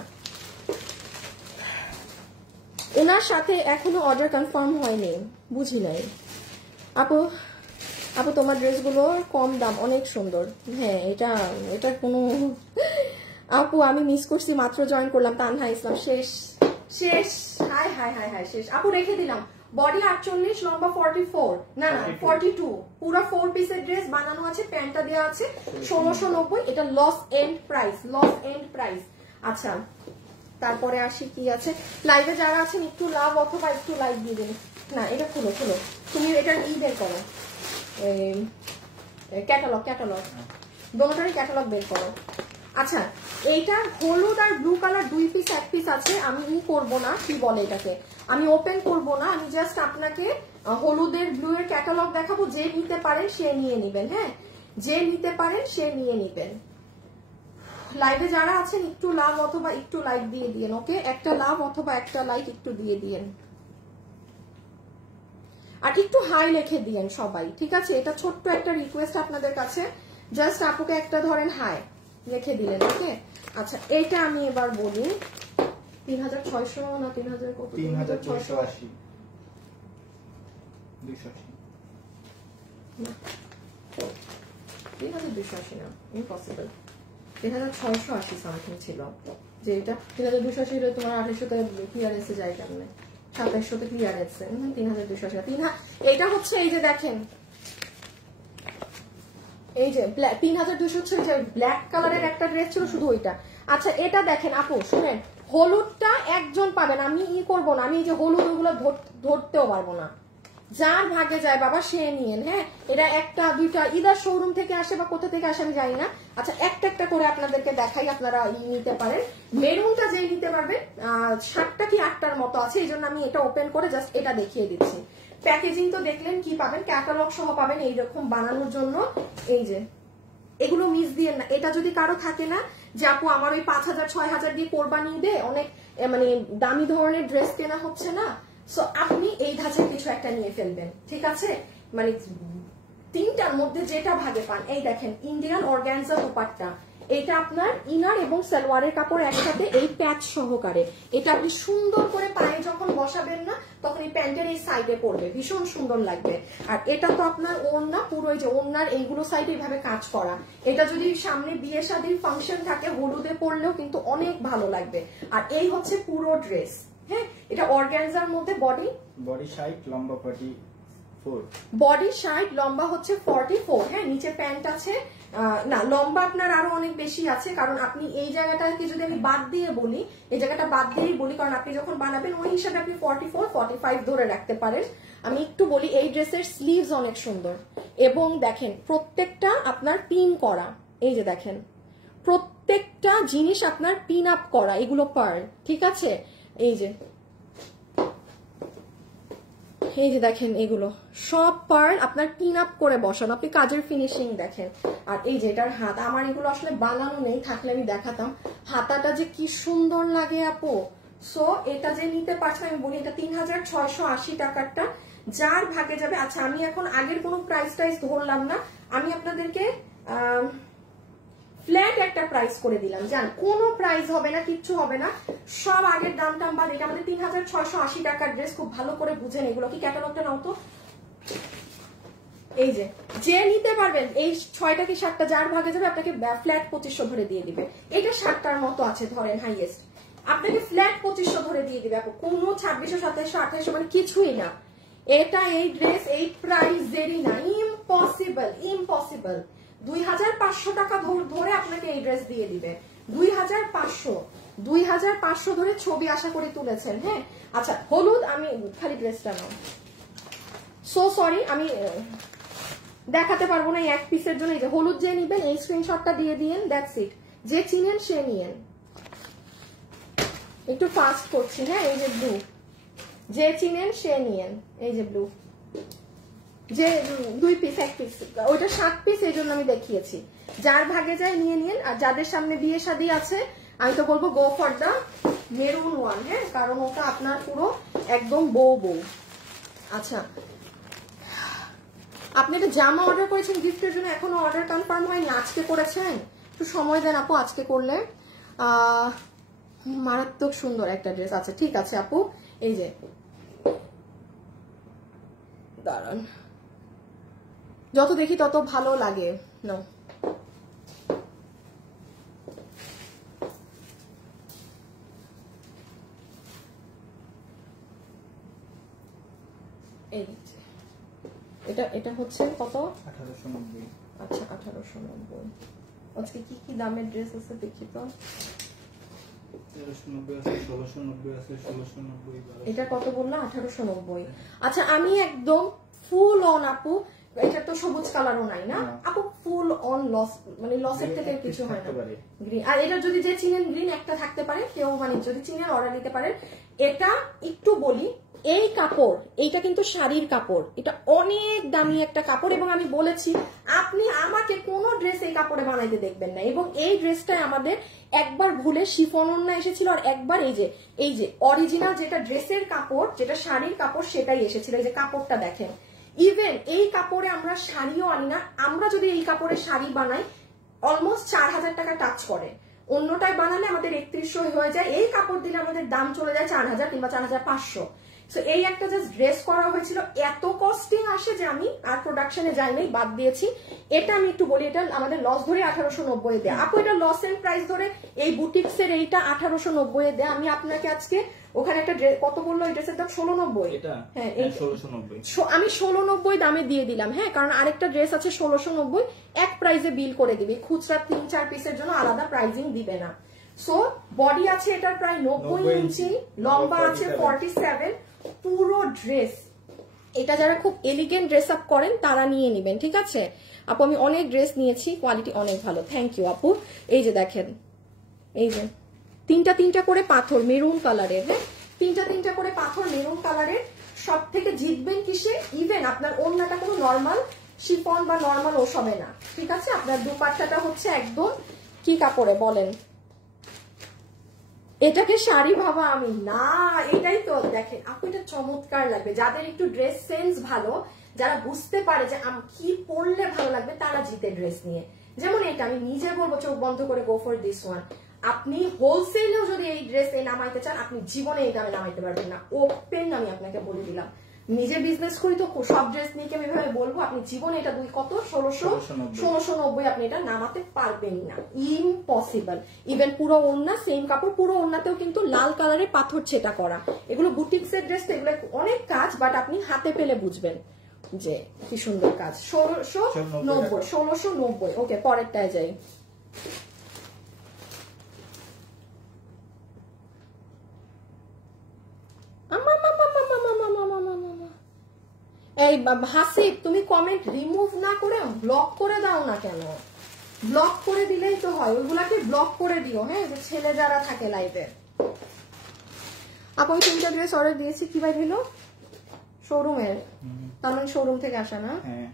ওনার সাথে এখনো অর্ডার কনফার্ম হয়নি, বুঝি নাই আপু। আপু তোমার ড্রেসগুলো কম দাম, অনেক সুন্দর। হ্যাঁ, এটা কোনো আপু আমি মিস করছি, মাত্র জয়েন করলাম, তানহা ইসলাম। শেষ শেষ, হাই হাই হাই হাই শেষ। আপু রেখে দিলাম, বডি 48, লম্বা 44, না 42, পুরো 4 পিসের ড্রেস বানানো আছে, প্যান্টটা দেওয়া আছে 1690। এটা loss end price, loss end price. আচ্ছা তারপরে আসি কি আছে, লাইভে যারা আছেন একটু লাভ অথবা একটু লাইক দিয়ে দিন। না এটা খুলো, তুমি এটার বের করো, ক্যাটালগ, দোনোটারই ক্যাটালগ বের করো। আচ্ছা এইটা হলুদ আর ব্লু কালার 2 পিস 1 পিস আছে, আমি করব না, কি বলে এটাকে, আমি ওপেন করব না, আমি জাস্ট আপনাকে হলুদের ব্লু এর ক্যাটালগ দেখাবো, যে নিতে পারেন সে নিয়ে নিবেন। হ্যাঁ, যে নিতে পারেন সে নিয়ে নিবেন। লাইভে যারা আছেন একটু লাভ অথবা একটু লাইক দিয়ে দিন। ওকে, একটা লাভ অথবা একটা লাইক একটু দিয়ে দিন, আর একটু হাই লিখে দিয়েন সবাই, ঠিক আছে? এটা ছোট্ট একটা রিকোয়েস্ট আপনাদের কাছে, জাস্ট আপুকে একটা ধরেন হাই লিখে দিলেন। ওকে, আচ্ছা এইটা আমি এবার বলি, 3600 না 3000 কত, 3680, 3280 না, ইম্পসিবল, 3680 সামথিং ছিল, যে এটা 3280 হলে তোমার 2800 তে ক্লিয়ারেন্সে যায় কেমনে, 2700 তে ক্লিয়ারেন্সে, 3280। এটা হচ্ছে এই যে দেখেন, এই যে 3200 হচ্ছে যে ব্ল্যাক কালারের একটা ড্রেস ছিল, শুধু ওইটা। আচ্ছা এটা দেখেন আপু, শুনেন, হলুদটা একজন পাবেন, আমি করবো না, আমি এই যে হলুদ ওগুলো ধরতেও পারবো না, যার ভাগে যায় বাবা সে নিয়েন। হ্যাঁ, এটা একটা 2টা ইদার শোরুম থেকে আসে বা কোথা থেকে আসে আমি জানি না। আচ্ছা একটা একটা করে আপনাদেরকে দেখাই, আপনারা নিতে পারেন। মেরুনটা যে নিতে পারবেন 7টা কি 8টার মতো আছে, এই জন্য আমি এটা ওপেন করে জাস্ট এটা দেখিয়ে দিচ্ছি। প্যাকেজিং তো দেখলেন কি পাবেন, ক্যাটালগ সহ পাবেন এইরকম বানানোর জন্য। এই যে এগুলো মিস দিয়ে না, এটা যদি কারো থাকে না যে আপু আমার ওই 5000 6000 দিয়ে কোরবানি দে, অনেক মানে দামি ধরনের ড্রেস কেনা হচ্ছে না, সো আপনি এই ধাঁচের কিছু একটা নিয়ে ফেলবেন, ঠিক আছে? মানে 3টার মধ্যে যেটা ভাগে পান। এই দেখেন ইন্ডিয়ান অর্গানজা দুপাট্টা, এটা আপনার ইনার এবং সালোয়ারের কাপড় একসাথে, এই প্যাচ সহকারে, এটা আপনি সুন্দর করে পায়ে যখন বসাবেন না তখন এই প্যান্টের এই সাইডে পড়বে, ভীষণ সুন্দর লাগবে। আর এটা তো আপনার ওড়না, পুরো এই যে ওড়নার এইগুলো সাইডে এইভাবে কাজ করা, এটা যদি সামনে বিয়ে শাদীর ফাংশন থাকে হলুদে পরলেও কিন্তু অনেক ভালো লাগবে। আর এই হচ্ছে পুরো ড্রেস। হ্যাঁ, এটা অর্গানজার মধ্যে, বডি 60, লম্বা 44, বডি 60, লম্বা হচ্ছে 44। হ্যাঁ, নিচে প্যান্ট আছে না লম্বা আপনার আরো অনেক বেশি আছে, কারণ আপনি এই জায়গাটাকে যদি আমি বাদ দিয়ে বলি, এই জায়গাটা বাদ দিয়েই বলি, কারণ আপনি যখন বানাবেন ওই হিসাবে আপনি 44, 45 ধরে রাখতে পারেন। আমি একটু বলি, এই ড্রেসের স্লিভস অনেক সুন্দর এবং দেখেন প্রত্যেকটা আপনার পিন করা, এই যে দেখেন প্রত্যেকটা জিনিস আপনার পিন আপ করা, এগুলো পার্ল, ঠিক আছে। এই যে দেখেন এগুলো সব পার্ল আপনার পিন আপ করে বসানো, আপনি কাজের ফিনিশিং দেখেন। আর এই যে এটার হাত, আমার এগুলো আসলে বানানো নেই, থাকলে আমি দেখাতাম। হাতাটা যে কি সুন্দর লাগে আপু। সো এটা যে নিতে পারছেন, আমি বলি এটা 3680 টাকারটা, যার ভাগে যাবে। আচ্ছা আমি এখন আগের কোনো প্রাইস টাইস ধরলাম না, আমি আপনাদেরকে ফ্ল্যাট একটা প্রাইস করে দিলাম, জান কোনো প্রাইস হবে না, কিচ্ছু হবে না, সব আগের দাম টাম বাদ। এটা আমাদের 3680 টাকার ড্রেস, খুব ভালো করে বুঝেন এগুলো কি। ক্যাটালগটা নাও তো, এই যে নিতে পারবেন এই 6টা কি 7টা, যার ভাগে যাবে আপনাকে ফ্ল্যাট 2500 ধরে দিয়ে দিবে। এটা 7টার মতো আছে ধরেন হাইয়েস্ট, আপনাকে ফ্ল্যাট 2500 ধরে দিয়ে দিবে আপু, কোনো 2600, 2700, 2800 মানে কিছুই না। এটা এই ড্রেস এই প্রাইসেরই না, ইম্পসিবল ইম্পসিবল। 2500 টাকা ধরে আপনাকে এই ড্রেস দিয়ে দিবে, 2500 ধরে। ছবি আশা করে তুলেছেন, হ্যাঁ। আচ্ছা হলুদ, আমি খালি ড্রেসটা নাও, সো সরি আমি দেখাতে পারবো না এই এক পিসের জন্য। এই যে হলুদ যে নিবেন এই স্ক্রিনশটটা দিয়ে দিয়েন, দ্যাটস ইট। যে চিনেন সে নিয়েন, একটু ফাস্ট করছি, হ্যাঁ। এই যে ব্লু, যে চিনেন সে নিয়েন, এই যে ব্লু, যে 2 পিস 1 পিস, ওইটা 7 পিস, এই জন্য আমি দেখিয়েছি। যার ভাগে যায় নিয়ে নিন। আর যাদের সামনে বিয়ে শাদী আছে আমি তো বলবো go for the maroon one, হ্যাঁ, কারণ ওটা আপনার পুরো একদম বউ। আচ্ছা আপনি একটা জামা অর্ডার করেছেন গিফটের জন্য, এখনো অর্ডার কনফার্ম হয়নি, আজকে করেছেন? একটু সময় দেন আপু, আজকে করলে। মারাত্মক সুন্দর একটা ড্রেস। আচ্ছা ঠিক আছে আপু, এই যে দাঁড়ান, যত দেখি তত ভালো লাগে। নাও এই এটা হচ্ছে কত? 1890। আচ্ছা 1890। আজকে কি কি দামের ড্রেস আছে দেখি তো। 1390 আছে, 1690 আছে, 1690। এটা কত বললা? 1890। আচ্ছা আমি একদম ফুল অন আপু, এটা তো সবুজ কালারও নাই না আপু, ফুল অন লস, মানে লসের থেকে কিছু হয় না। গ্রিন, আর এটা যদি যে চিনেন গ্রিন একটা থাকতে পারে, কেউ মানে যদি চিনেন অর্ডার দিতে পারেন। এটা একটু বলি, এই কাপড়, এইটা কিন্তু শাড়ির কাপড়, এটা অনেক দামি একটা কাপড়, এবং আমি বলেছি আপনি আমাকে কোনো ড্রেস এই কাপড়ে বানাইতে দেখবেন না। এবং এই ড্রেসটাই আমাদের একবার ভুলে শিফন ওড়না এসেছিল, আর একবার এই যে অরিজিনাল যেটা ড্রেসের কাপড়, যেটা শাড়ির কাপড়, সেটাই এসেছিল। এই যে কাপড়টা দেখেন, ইভেন এই কাপড়ে আমরা শাড়িও আনি না, আমরা যদি এই কাপড়ে শাড়ি বানাই অলমোস্ট 4000 টাকা টাচ করে, অন্যটায় বানালে আমাদের 3100 হয়ে যায়, এই কাপড় দিলে আমাদের দাম চলে যায় 4000 কিংবা 4500। সো এই একটা জাস্ট ড্রেস করা হয়েছিল, এত কস্টিং আসে যে আমি আর প্রোডাকশনে যাইনি, বাদ দিয়েছি। এটা আমি একটু বলি, এটা আমাদের লস ধরে 1890 দেয় আপু, এটা লস এন্ড প্রাইস ধরে এই বুটিক্সের এইটা 1890 দেয়। আমি আপনাকে আজকে ওখানে একটা ড্রেস কত বললো, এই ড্রেসের দাম 1690, হ্যাঁ 1690, আমি 1690 দামে দিয়ে দিলাম, হ্যাঁ, কারণ আরেকটা ড্রেস আছে 1690, এক প্রাইসে বিল করে দিবে, খুচরা 3-4 পিসের জন্য আলাদা প্রাইজিং দিবে না। সো বডি আছে এটার প্রায় 90 ইঞ্চি, লম্বা আছে 47, পুরো ড্রেস। এটা যারা খুব এলিগেন্ট ড্রেস আপ করেন তারা নিয়ে নেবেন, ঠিক আছে আপু। আমি অনেক ড্রেস নিয়েছি, কোয়ালিটি অনেক ভালো, থ্যাংক ইউ আপু। এই যে দেখেন, এই যে 3টা করে পাথর মেরুন কালারের, হ্যাঁ 3টা করে পাথর মেরুন কালারের। সব থেকে জিতবেন কিসে? ইভেন আপনার ওড়নাটা কোনো নর্মাল শিফন বা নর্মাল ওসবে না, ঠিক আছে। আপনার দুপাট্টাটা হচ্ছে একদম কি কাপড়ে বলেন, এটাকে শাড়ি ভাবা আমি না, এটাই তো দেখেন আপু, এটা চমৎকার লাগবে। যাদের একটু ড্রেস সেন্স ভালো, যারা বুঝতে পারে যে কি পরলে ভালো লাগবে, তারা জিতে ড্রেস নিয়ে। যেমন এটা আমি নিজে বলবো, চোখ বন্ধ করে গো ফর দিস ওয়ান। আপনি হোলসেলেও যদি এই ড্রেস নামাইতে চান, আপনি জীবনে এই দামে নামাইতে পারবেন না, ওপেন আমি আপনাকে বলে দিলাম। নিজে বিজনেস করি তো সব ড্রেস নিয়ে আমি এভাবে বলবো, আপনি জীবনে এটা 1690 আপনি এটা নামাতে পারবেন না, ইম্পসিবল। ইভেন পুরো ওড়না সেম কাপড়, পুরো ওড়নাতেও কিন্তু লাল কালারের পাথর ছেটা করা। এগুলো বুটিক্সের ড্রেস, এগুলো অনেক কাজ, বাট আপনি হাতে পেলে বুঝবেন। যে কি সুন্দর কাজ, 1690। ওকে, পরেরটায় যাই। এই হাসিব, তুমি কমেন্ট রিমুভ না করে ব্লক করে দাও না কেন? ব্লক করে দিলেই তো হয়, ওইগুলাকে ব্লক করে দিও। হ্যাঁ, যে ছেলে যারা থাকে লাইভে। আপনি 3টা ড্রেস অর্ডার দিয়েছি, কি ভাই হলো? শোরুমের, তার মানে শোরুম থেকে আসা না? হ্যাঁ।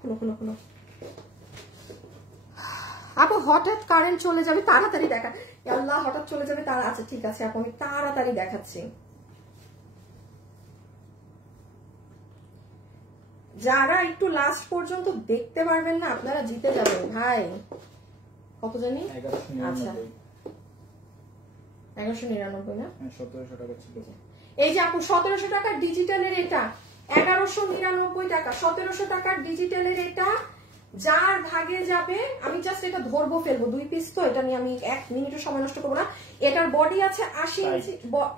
খুলো খুলো খুলো। আপু হঠাৎ কারেন্ট চলে যাবে, তাড়াতাড়ি দেখা। আল্লাহ, হঠাৎ চলে যাবে তারা। আচ্ছা ঠিক আছে আপু, আমি তাড়াতাড়ি দেখাচ্ছি। যারা একটু লাস্ট পর্যন্ত দেখতে পারবেন না, আপনারা জিতে যাবেন ভাই। কত জানি? 1199। 1199 না? 1700 টাকা ছিল। এই যে আপু 1700 টাকার ডিজিটালের এটা 1199 টাকা। 1700 টাকার ডিজিটালের এটা যার ভাগে যাবে, আমি জাস্ট এটা ধরবো ফেলবো, 2 পিস তো, এটা নিয়ে আমি 1 মিনিটও সময় নষ্ট করবো না। এটার বডি আছে 80 ইঞ্চি,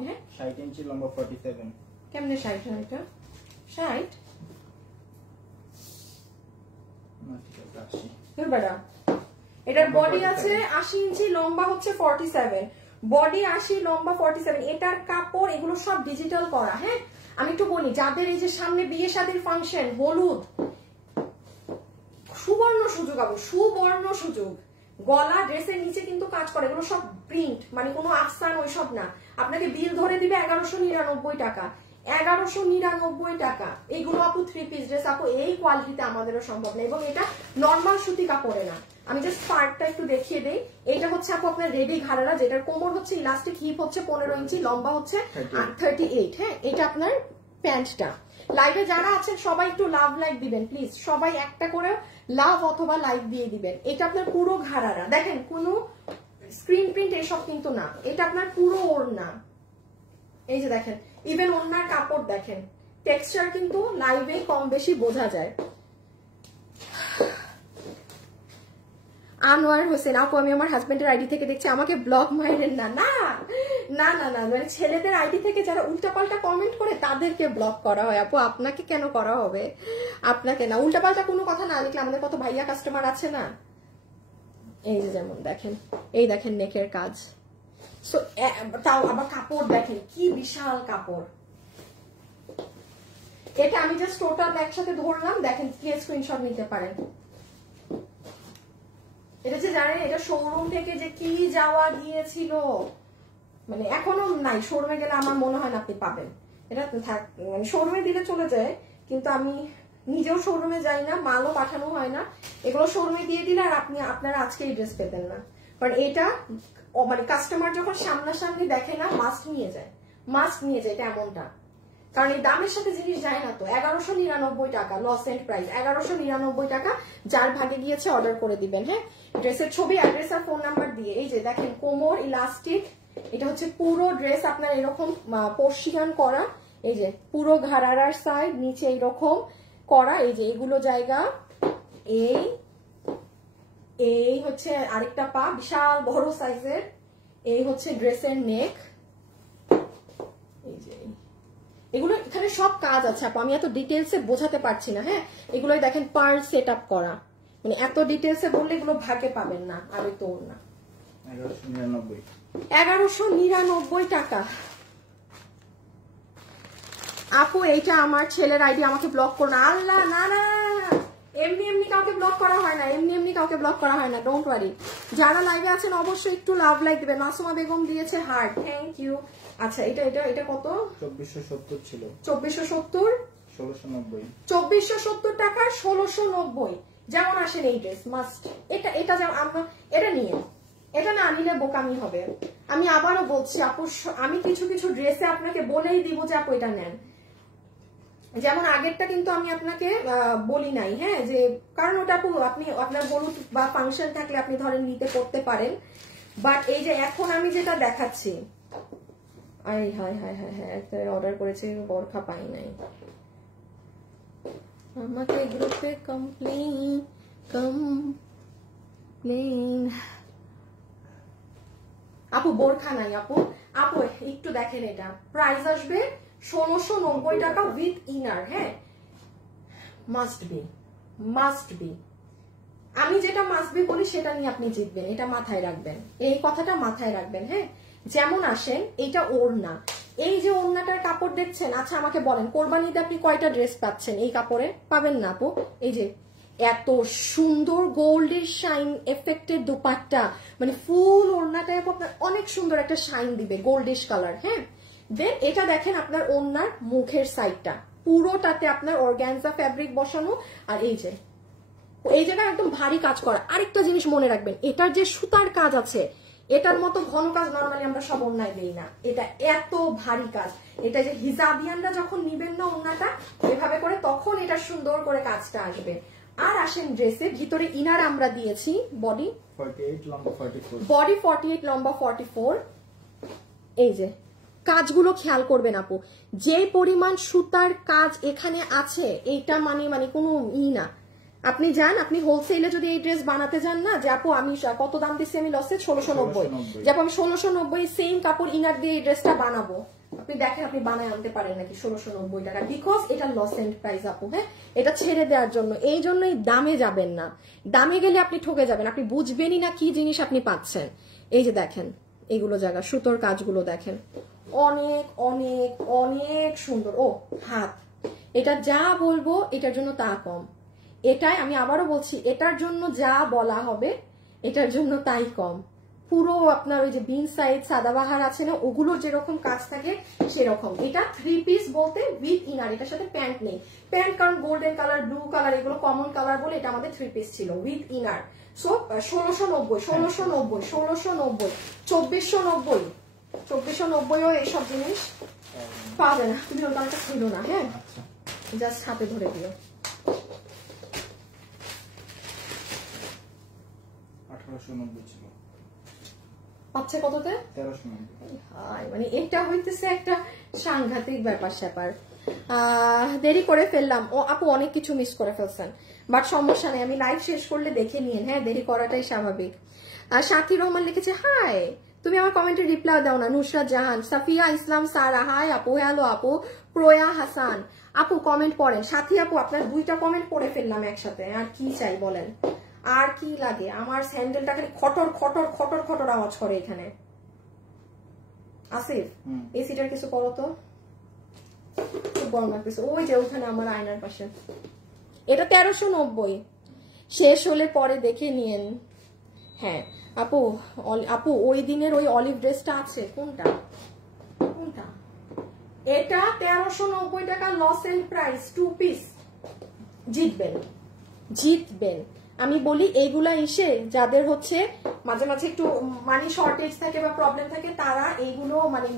হ্যাঁ 60 ইঞ্চি লম্বা 47। কেমনে 60? এটা 60 এটার বডি আছে 80 ইঞ্চি, লম্বা হচ্ছে 47। বডি 80, লম্বা 47। এটার কাপড় এগুলো সব ডিজিটাল করা। হ্যাঁ, আমি একটু বলি, যাদের এই যে সামনে বিয়ে শাদীর ফাংশন, হলুদ, সুবর্ণ সুযোগ আবু, সুবর্ণ সুযোগ। গলা ড্রেসের নিচে কিন্তু কাজ করে, এগুলো সব প্রিন্ট, মানে কোনো আফসান ওইসব না। আপনাকে বিল ধরে দিবে 1199 টাকা। 1199 টাকা। এইগুলো আপু 3 পিস ড্রেস আপু, এই কোয়ালিটিতে আমাদেরও সম্ভব না, এবং এটা নর্মাল সুতি কাপড়ে না। আমি জাস্ট পার্টটা একটু দেখিয়ে দেই। এটা হচ্ছে আপু আপনার রেডি ঘাড়ারা, যেটার কোমর হচ্ছে ইলাস্টিক, হিপ হচ্ছে 15 ইঞ্চি, লম্বা হচ্ছে 38। হ্যাঁ, এটা আপনার প্যান্টটা। লাইভে যারা আছেন সবাই একটু লাভ লাইক দিবেন প্লিজ, সবাই একটা করে লাভ অথবা লাইক দিয়ে দিবেন। এটা আপনার পুরো ঘাড়ারা, দেখেন কোনো স্ক্রিন প্রিন্ট এসব কিন্তু না, এটা আপনার পুরো ওড়না। এই যে দেখেন, ইভেন ওড়নার কাপড় দেখেন, টেক্সচার কিন্তু লাইভে কম বেশি বোঝা যায়। আনোয়ার হোসেন আপু, আমি আমার হাজবেন্ডের আইডি থেকে দেখছি, আমাকে ব্লক মাইরেন না। না না না না, মানে ছেলেদের আইডি থেকে যারা উল্টাপাল্টা কমেন্ট করে তাদেরকে ব্লক করা হয় আপু, আপনাকে কেন করা হবে? আপনাকে না, উল্টাপাল্টা কোনো কথা না লিখলে আমাদের কত ভাইয়া কাস্টমার আছে না। এই যে যেমন দেখেন, এই দেখেন নেকের কাজ, সো তাও আবার কাপড় দেখেন কি বিশাল কাপড়। এটা আমি জাস্ট টোটাল একসাথে ধরলাম, দেখেন ক্লিয়ার স্ক্রিনশট নিতে পারেন। এটা যে জানেন, এটা শোরুম থেকে যে কি যাওয়া গিয়েছিল, মানে এখনো নাই। শোরুমে গেলে আমার মনে হয় না আপনি পাবেন এটা, মানে শোরুমে দিলে চলে যায়, কিন্তু আমি নিজেও শোরুমে যাই না, মালও পাঠানো হয় না। এগুলো শোরুমে দিয়ে দিলে আর আপনারা আজকে এই ড্রেস পেতেন না, কারণ এটা মানে কাস্টমার যখন সামনাসামনি দেখে না, মাস্ট নিয়ে যায়, এটা এমনটা। কারণ এই দামের সাথে জিনিস যায় না তো। 1199 টাকা লস এন্ড প্রাইস, 1199 টাকা। যার ভাগে গিয়েছে অর্ডার করে দিবেন। হ্যাঁ, ড্রেসের ছবি, অ্যাড্রেস আর ফোন নাম্বার দিয়ে। এই যে দেখেন কোমর ইলাস্টিক, এটা হচ্ছে পুরো ড্রেস আপনার এরকম পোর্শিয়ান করা। এই যে পুরো ঘাড়ার সাইড নিচে এইরকম করা, এই যে এগুলো জায়গা। এই হচ্ছে আরেকটা পা, বিশাল বড় সাইজের। এই হচ্ছে ড্রেসের নেক। এই যে এগুলো এখানে সব কাজ আছে আপু, আমি এত ডিটেলসে বোঝাতে পারছি না। হ্যাঁ, এগুলোই দেখেন পার্ল সেট আপ করা, মানে এত ডিটেলসে বললে এগুলো ভাগে পাবেন না। আর ওই তো না, 1199 টাকা আপু। এইটা আমার ছেলের আইডি, আমাকে ব্লক করো না। আল্লাহ, না না, এমনি কাউকে ব্লক করা হয় না, এমনি কাউকে ব্লক করা হয় না, ডোন্ট ওয়ারি। যারা লাইভে আছেন অবশ্যই একটু লাভ লাইক দিবেন। মাসুমা বেগম দিয়েছে হার্ট, থ্যাংক ইউ। আচ্ছা, এটা কত? 2470 ছিল। 2470, 1690, 2470 টাকা 1690। যেমন আসেন এই ড্রেস মাস্ট, এটা যেমন এটা নিয়ে, এটা না নিলে বোকামি হবে। আমি আবারও বলছি আপু, আমি কিছু ড্রেসে আপনাকে বলেই দিব যে আপু এটা নেন। যেমন আগেরটা কিন্তু আমি আপনাকে বলি নাই। হ্যাঁ, যে কারণ ওটা আপু আপনি আপনার হলুদ বা ফাংশন থাকলে আপনি ধরেন নিতে করতে পারেন, বাট এই যে এখন আমি যেটা দেখাচ্ছি, আই হায় হায় হায় হ্যাঁ, অর্ডার করেছি বরখা পাই নাই। আমাকে গ্রুপে কমপ্লেইন আপু, বোরখা নাই আপু। একটু দেখেন, এটা প্রাইস আসবে 1690 টাকা উইথ ইনার। হ্যাঁ, মাস্ট বি। আমি যেটা মাস্ট বি বলি সেটা নিয়ে আপনি জিতবেন, এটা মাথায় রাখবেন, এই কথাটা মাথায় রাখবেন। হ্যাঁ, যেমন আসেন, এইটা ওড়না, এই যে ওড়নাটার কাপড় দেখছেন, আচ্ছা আমাকে বলেন কোরবানিতে আপনি কয়টা ড্রেস পাচ্ছেন এই কাপড়ে? পাবেন না আপু। এই যে এত সুন্দর গোল্ডের শাইন এফেক্টের দুপাট্টা, মানে ফুল ওড়নাটায় আপনার অনেক সুন্দর একটা শাইন দিবে, গোল্ডিশ কালার। হ্যাঁ, দেন এটা দেখেন আপনার ওড়নার মুখের সাইডটা পুরোটাতে আপনার অর্গানজা ফ্যাব্রিক বসানো, আর এই জায়গায় একদম ভারী কাজ করা। আরেকটা জিনিস মনে রাখবেন, এটার যে সুতার কাজ আছে, এটার মতো ঘন কাজ নরমালি আমরা সব ওড়নায় দেই না, এটা এত ভারী কাজ। এটা যে হিজাবিয়ানরা যখন নিবেন না ওড়নাটা এভাবে করে, তখন এটা সুন্দর করে কাজটা আসবে। আর আসেন ড্রেসের ভিতরে ইনার আমরা দিয়েছি বডি 48 লম্বা 44, বডি 48 লম্বা 44। এই যে কাজগুলো খেয়াল করবেন আপু, যে পরিমাণ সুতার কাজ এখানে আছে, এইটা মানে কোনো না। আপনি যান, আপনি হোলসেলে যদি এই ড্রেস বানাতে যান না, যে আপু আমি কত দাম দিচ্ছি আমি লসে 1690, যে আপু আমি 1690 সেম কাপড় ইনার দিয়ে এই ড্রেসটা বানাবো, আপনি দেখেন আপনি বানায় আনতে পারেন নাকি 1690 টাকা, বিকজ এটা লস এন্ড প্রাইস আপু। হ্যাঁ, এটা ছেড়ে দেওয়ার জন্য, এই জন্যই দামে যাবেন না, দামে গেলে আপনি ঠকে যাবেন, আপনি বুঝবেনই না কি জিনিস আপনি পাচ্ছেন। এই যে দেখেন এইগুলো জায়গা, সুতোর কাজগুলো দেখেন, অনেক অনেক অনেক সুন্দর। ও হাত, এটা যা বলবো এটার জন্য তা কম, এটাই আমি আবারও বলছি, এটার জন্য যা বলা হবে এটার জন্য তাই কম। পুরো আপনার ওই যে বিন সাইড সাদাবাহার আছে না, ওগুলোর যেরকম কাজ থাকে সেরকম। এটা 3 পিস বলতে উইথ ইনার, এটার সাথে প্যান্ট নেই। প্যান্ট কারণ গোল্ডেন কালার, ব্লু কালার এগুলো কমন কালার বলে এটা আমাদের 3 পিস ছিল উইথ ইনার। সো 1690 2490ও এইসব জিনিস পাবে না, তুমি ওই কালারটা ছিল না। হ্যাঁ, জাস্ট হাতে ধরে দিও। 1890 ছিল, পাচ্ছে কততে? 1390। মানে এটা হইতেছে একটা সাংঘাতিক ব্যাপার স্যাপার। দেরি করে ফেললাম, ও আপু অনেক কিছু মিস করে ফেলছেন, বাট সমস্যা নেই, আমি লাইভ শেষ করলে দেখে নিন। হ্যাঁ, দেরি করাটাই স্বাভাবিক। সাথী রহমান লিখেছে হাই, তুমি আমার কমেন্টে রিপ্লাই দাও না। নুসরাত জাহান, সাফিয়া ইসলাম সারা, হাই আপু, হ্যালো আপু। প্রয়া হাসান আপু কমেন্ট পড়েন। সাথী আপু আপনার 2টা কমেন্ট পড়ে ফেললাম একসাথে, আর কি চাই বলেন, আর কি লাগে? আমার স্যান্ডেলটা খালি খটর খটর খটর খটর আওয়াজ করে এখানে। আসিফ, এসিটার কিছু করো তো, খুব গরম লাগতেছে। ওই যে ওখানে আমার আয়নার পাশে। এটা 1390, শেষ হলে পরে দেখে নিয়েন। হ্যাঁ আপু, আপু ওই দিনের ওই অলিভ ড্রেসটা আছে, কোনটা? এটা 1390 টাকা লস এন্ড প্রাইস, 2 পিস। জিতবেন। আমি বলি এইগুলা এসে যাদের হচ্ছে মাঝে মাঝে একটু মানি শর্টেজ থাকে বা প্রবলেম থাকে, তারা এইগুলো মানে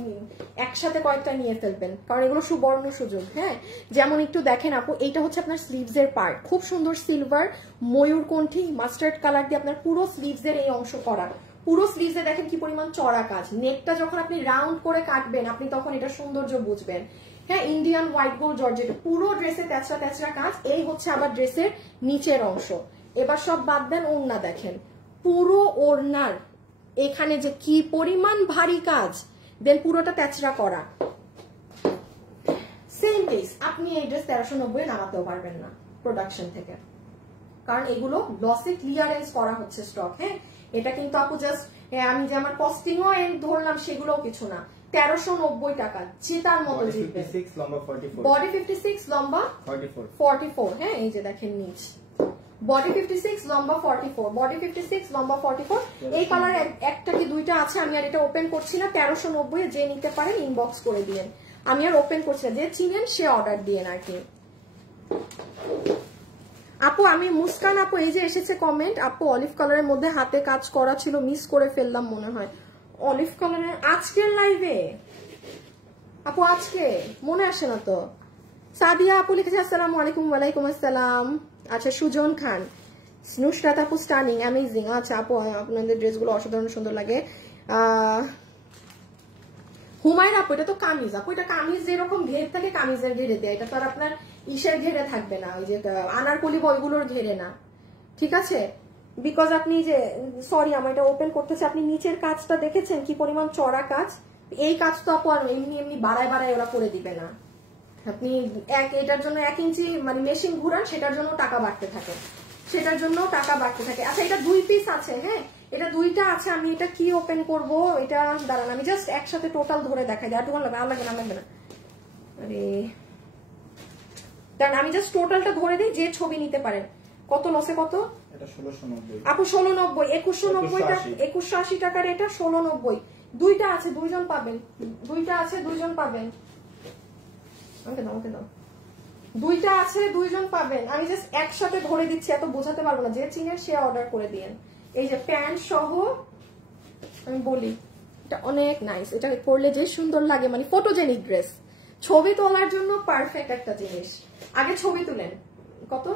একসাথে কয়েকটা নিয়ে ফেলবেন, কারণ এগুলো সুবর্ণ সুযোগ। হ্যাঁ, যেমন একটু দেখেন আপু, এইটা হচ্ছে আপনার স্লিভস এর পার্ট, খুব সুন্দর সিলভার ময়ূরকণ্ঠী মাস্টার্ড কালার দিয়ে আপনার পুরো স্লিভস এর এই অংশ করা। পুরো স্লিভসে দেখেন কি পরিমাণ চড়া কাজ। নেকটা যখন আপনি রাউন্ড করে কাটবেন, আপনি তখন এটা সৌন্দর্য বুঝবেন। হ্যাঁ, ইন্ডিয়ান হোয়াইট গোল্ড জর্জেট, পুরো ড্রেসে তেচরা তেচরা কাজ। এই হচ্ছে আবার ড্রেসের নিচের অংশ। এবার সব বাদ দেন, ওড়না দেখেন, পুরো ওড়নার এখানে যে কি পরিমাণ ভারী কাজ, দেন পুরোটা তেচরা করা। সেম পিস, আপনি এই ড্রেস 1390 নামাতেও পারবেন না প্রোডাকশন থেকে, কারণ এগুলো লসে ক্লিয়ারেন্স করা হচ্ছে স্টক। হ্যাঁ, এটা কিন্তু আপু জাস্ট আমি যে আমার কস্টিংও ধরলাম সেগুলোও কিছু না, 1390 টাকা জেতার মতো জিতবে। বডি 56 লম্বা 44। হ্যাঁ, এই যে দেখেন নিচ, বডি 56 লম্বা 44, বডি 56 লম্বা 44। এই কালার একটা কি 2টা আছে, আমি আর এটা ওপেন করছি না। 1390 যে নিতে পারেন ইনবক্স করে দিয়েন, আমি আর ওপেন করছি না, যে চিনেন সে অর্ডার দিয়েন আর কি। আপু আমি মুস্কান আপু, এই যে এসেছে কমেন্ট, আপু অলিভ কালারের মধ্যে হাতে কাজ করা ছিল, মিস করে ফেললাম মনে হয়। অলিভ কালারের আজকের লাইভে আপু, আজকে মনে আসে না তো। সাদিয়া আপু লিখেছে আসসালামু আলাইকুম। ওয়ালাইকুম আসসালাম। আচ্ছা, সুজন খান, নুসরাত আপু স্টানিং অ্যামেজিং। আচ্ছা আপু, আপনাদের ড্রেসগুলো অসাধারণ সুন্দর লাগে। হুমায়ুন আপু, এটা তো কামিজ আপু, এটা কামিজ যেরকম ঘের থাকে কামিজের ঘেরে দেয়, এটা তো আর আপনার ইসের ঘেরে থাকবে না, ওই যে আনারকলি বইগুলোর ঘেরে না, ঠিক আছে? বিকজ আপনি যে, সরি আমার এটা ওপেন করতেছে, আপনি নিচের কাজটা দেখেছেন কি পরিমাণ চড়া কাজ, এই কাজ তো আপু আর এমনি এমনি বাড়ায় বাড়ায় ওরা করে দিবে না। আপনি এটার জন্য 1 ইঞ্চি মানে মেশিন ঘুরান, সেটার জন্য টাকা বাড়তে থাকে, সেটার জন্য টাকা বাড়তে থাকে। আচ্ছা এটা 2 পিস আছে, হ্যাঁ এটা 2টা আছে। আমি এটা কি ওপেন করব, এটা দাঁড়ান আমি জাস্ট একসাথে টোটাল ধরে দেখাই। আর লাগবে লাগবে না, আরে দাঁড়ান আমি জাস্ট টোটালটা ধরে দিই, যে ছবি নিতে পারেন। কত লসে কত? এটা 1690 আপু 1690, 2190 টাকা, 2180 টাকার এটা 1690। 2টা আছে, 2জন পাবেন, 2টা আছে 2জন পাবেন। ওকে দাও 2টা আছে 2জন পাবেন। আমি জাস্ট একসাথে ধরে দিচ্ছি, এত বোঝাতে পারবো না, যে চিনেন সে অর্ডার করে দিয়েন। এই যে প্যান্ট সহ আমি বলি এটা অনেক নাইস, এটা পরলে যে সুন্দর লাগে, মানে ফটোজেনিক ড্রেস, ছবি তোলার জন্য পারফেক্ট একটা জিনিস। আগে ছবি তুলেন। কত?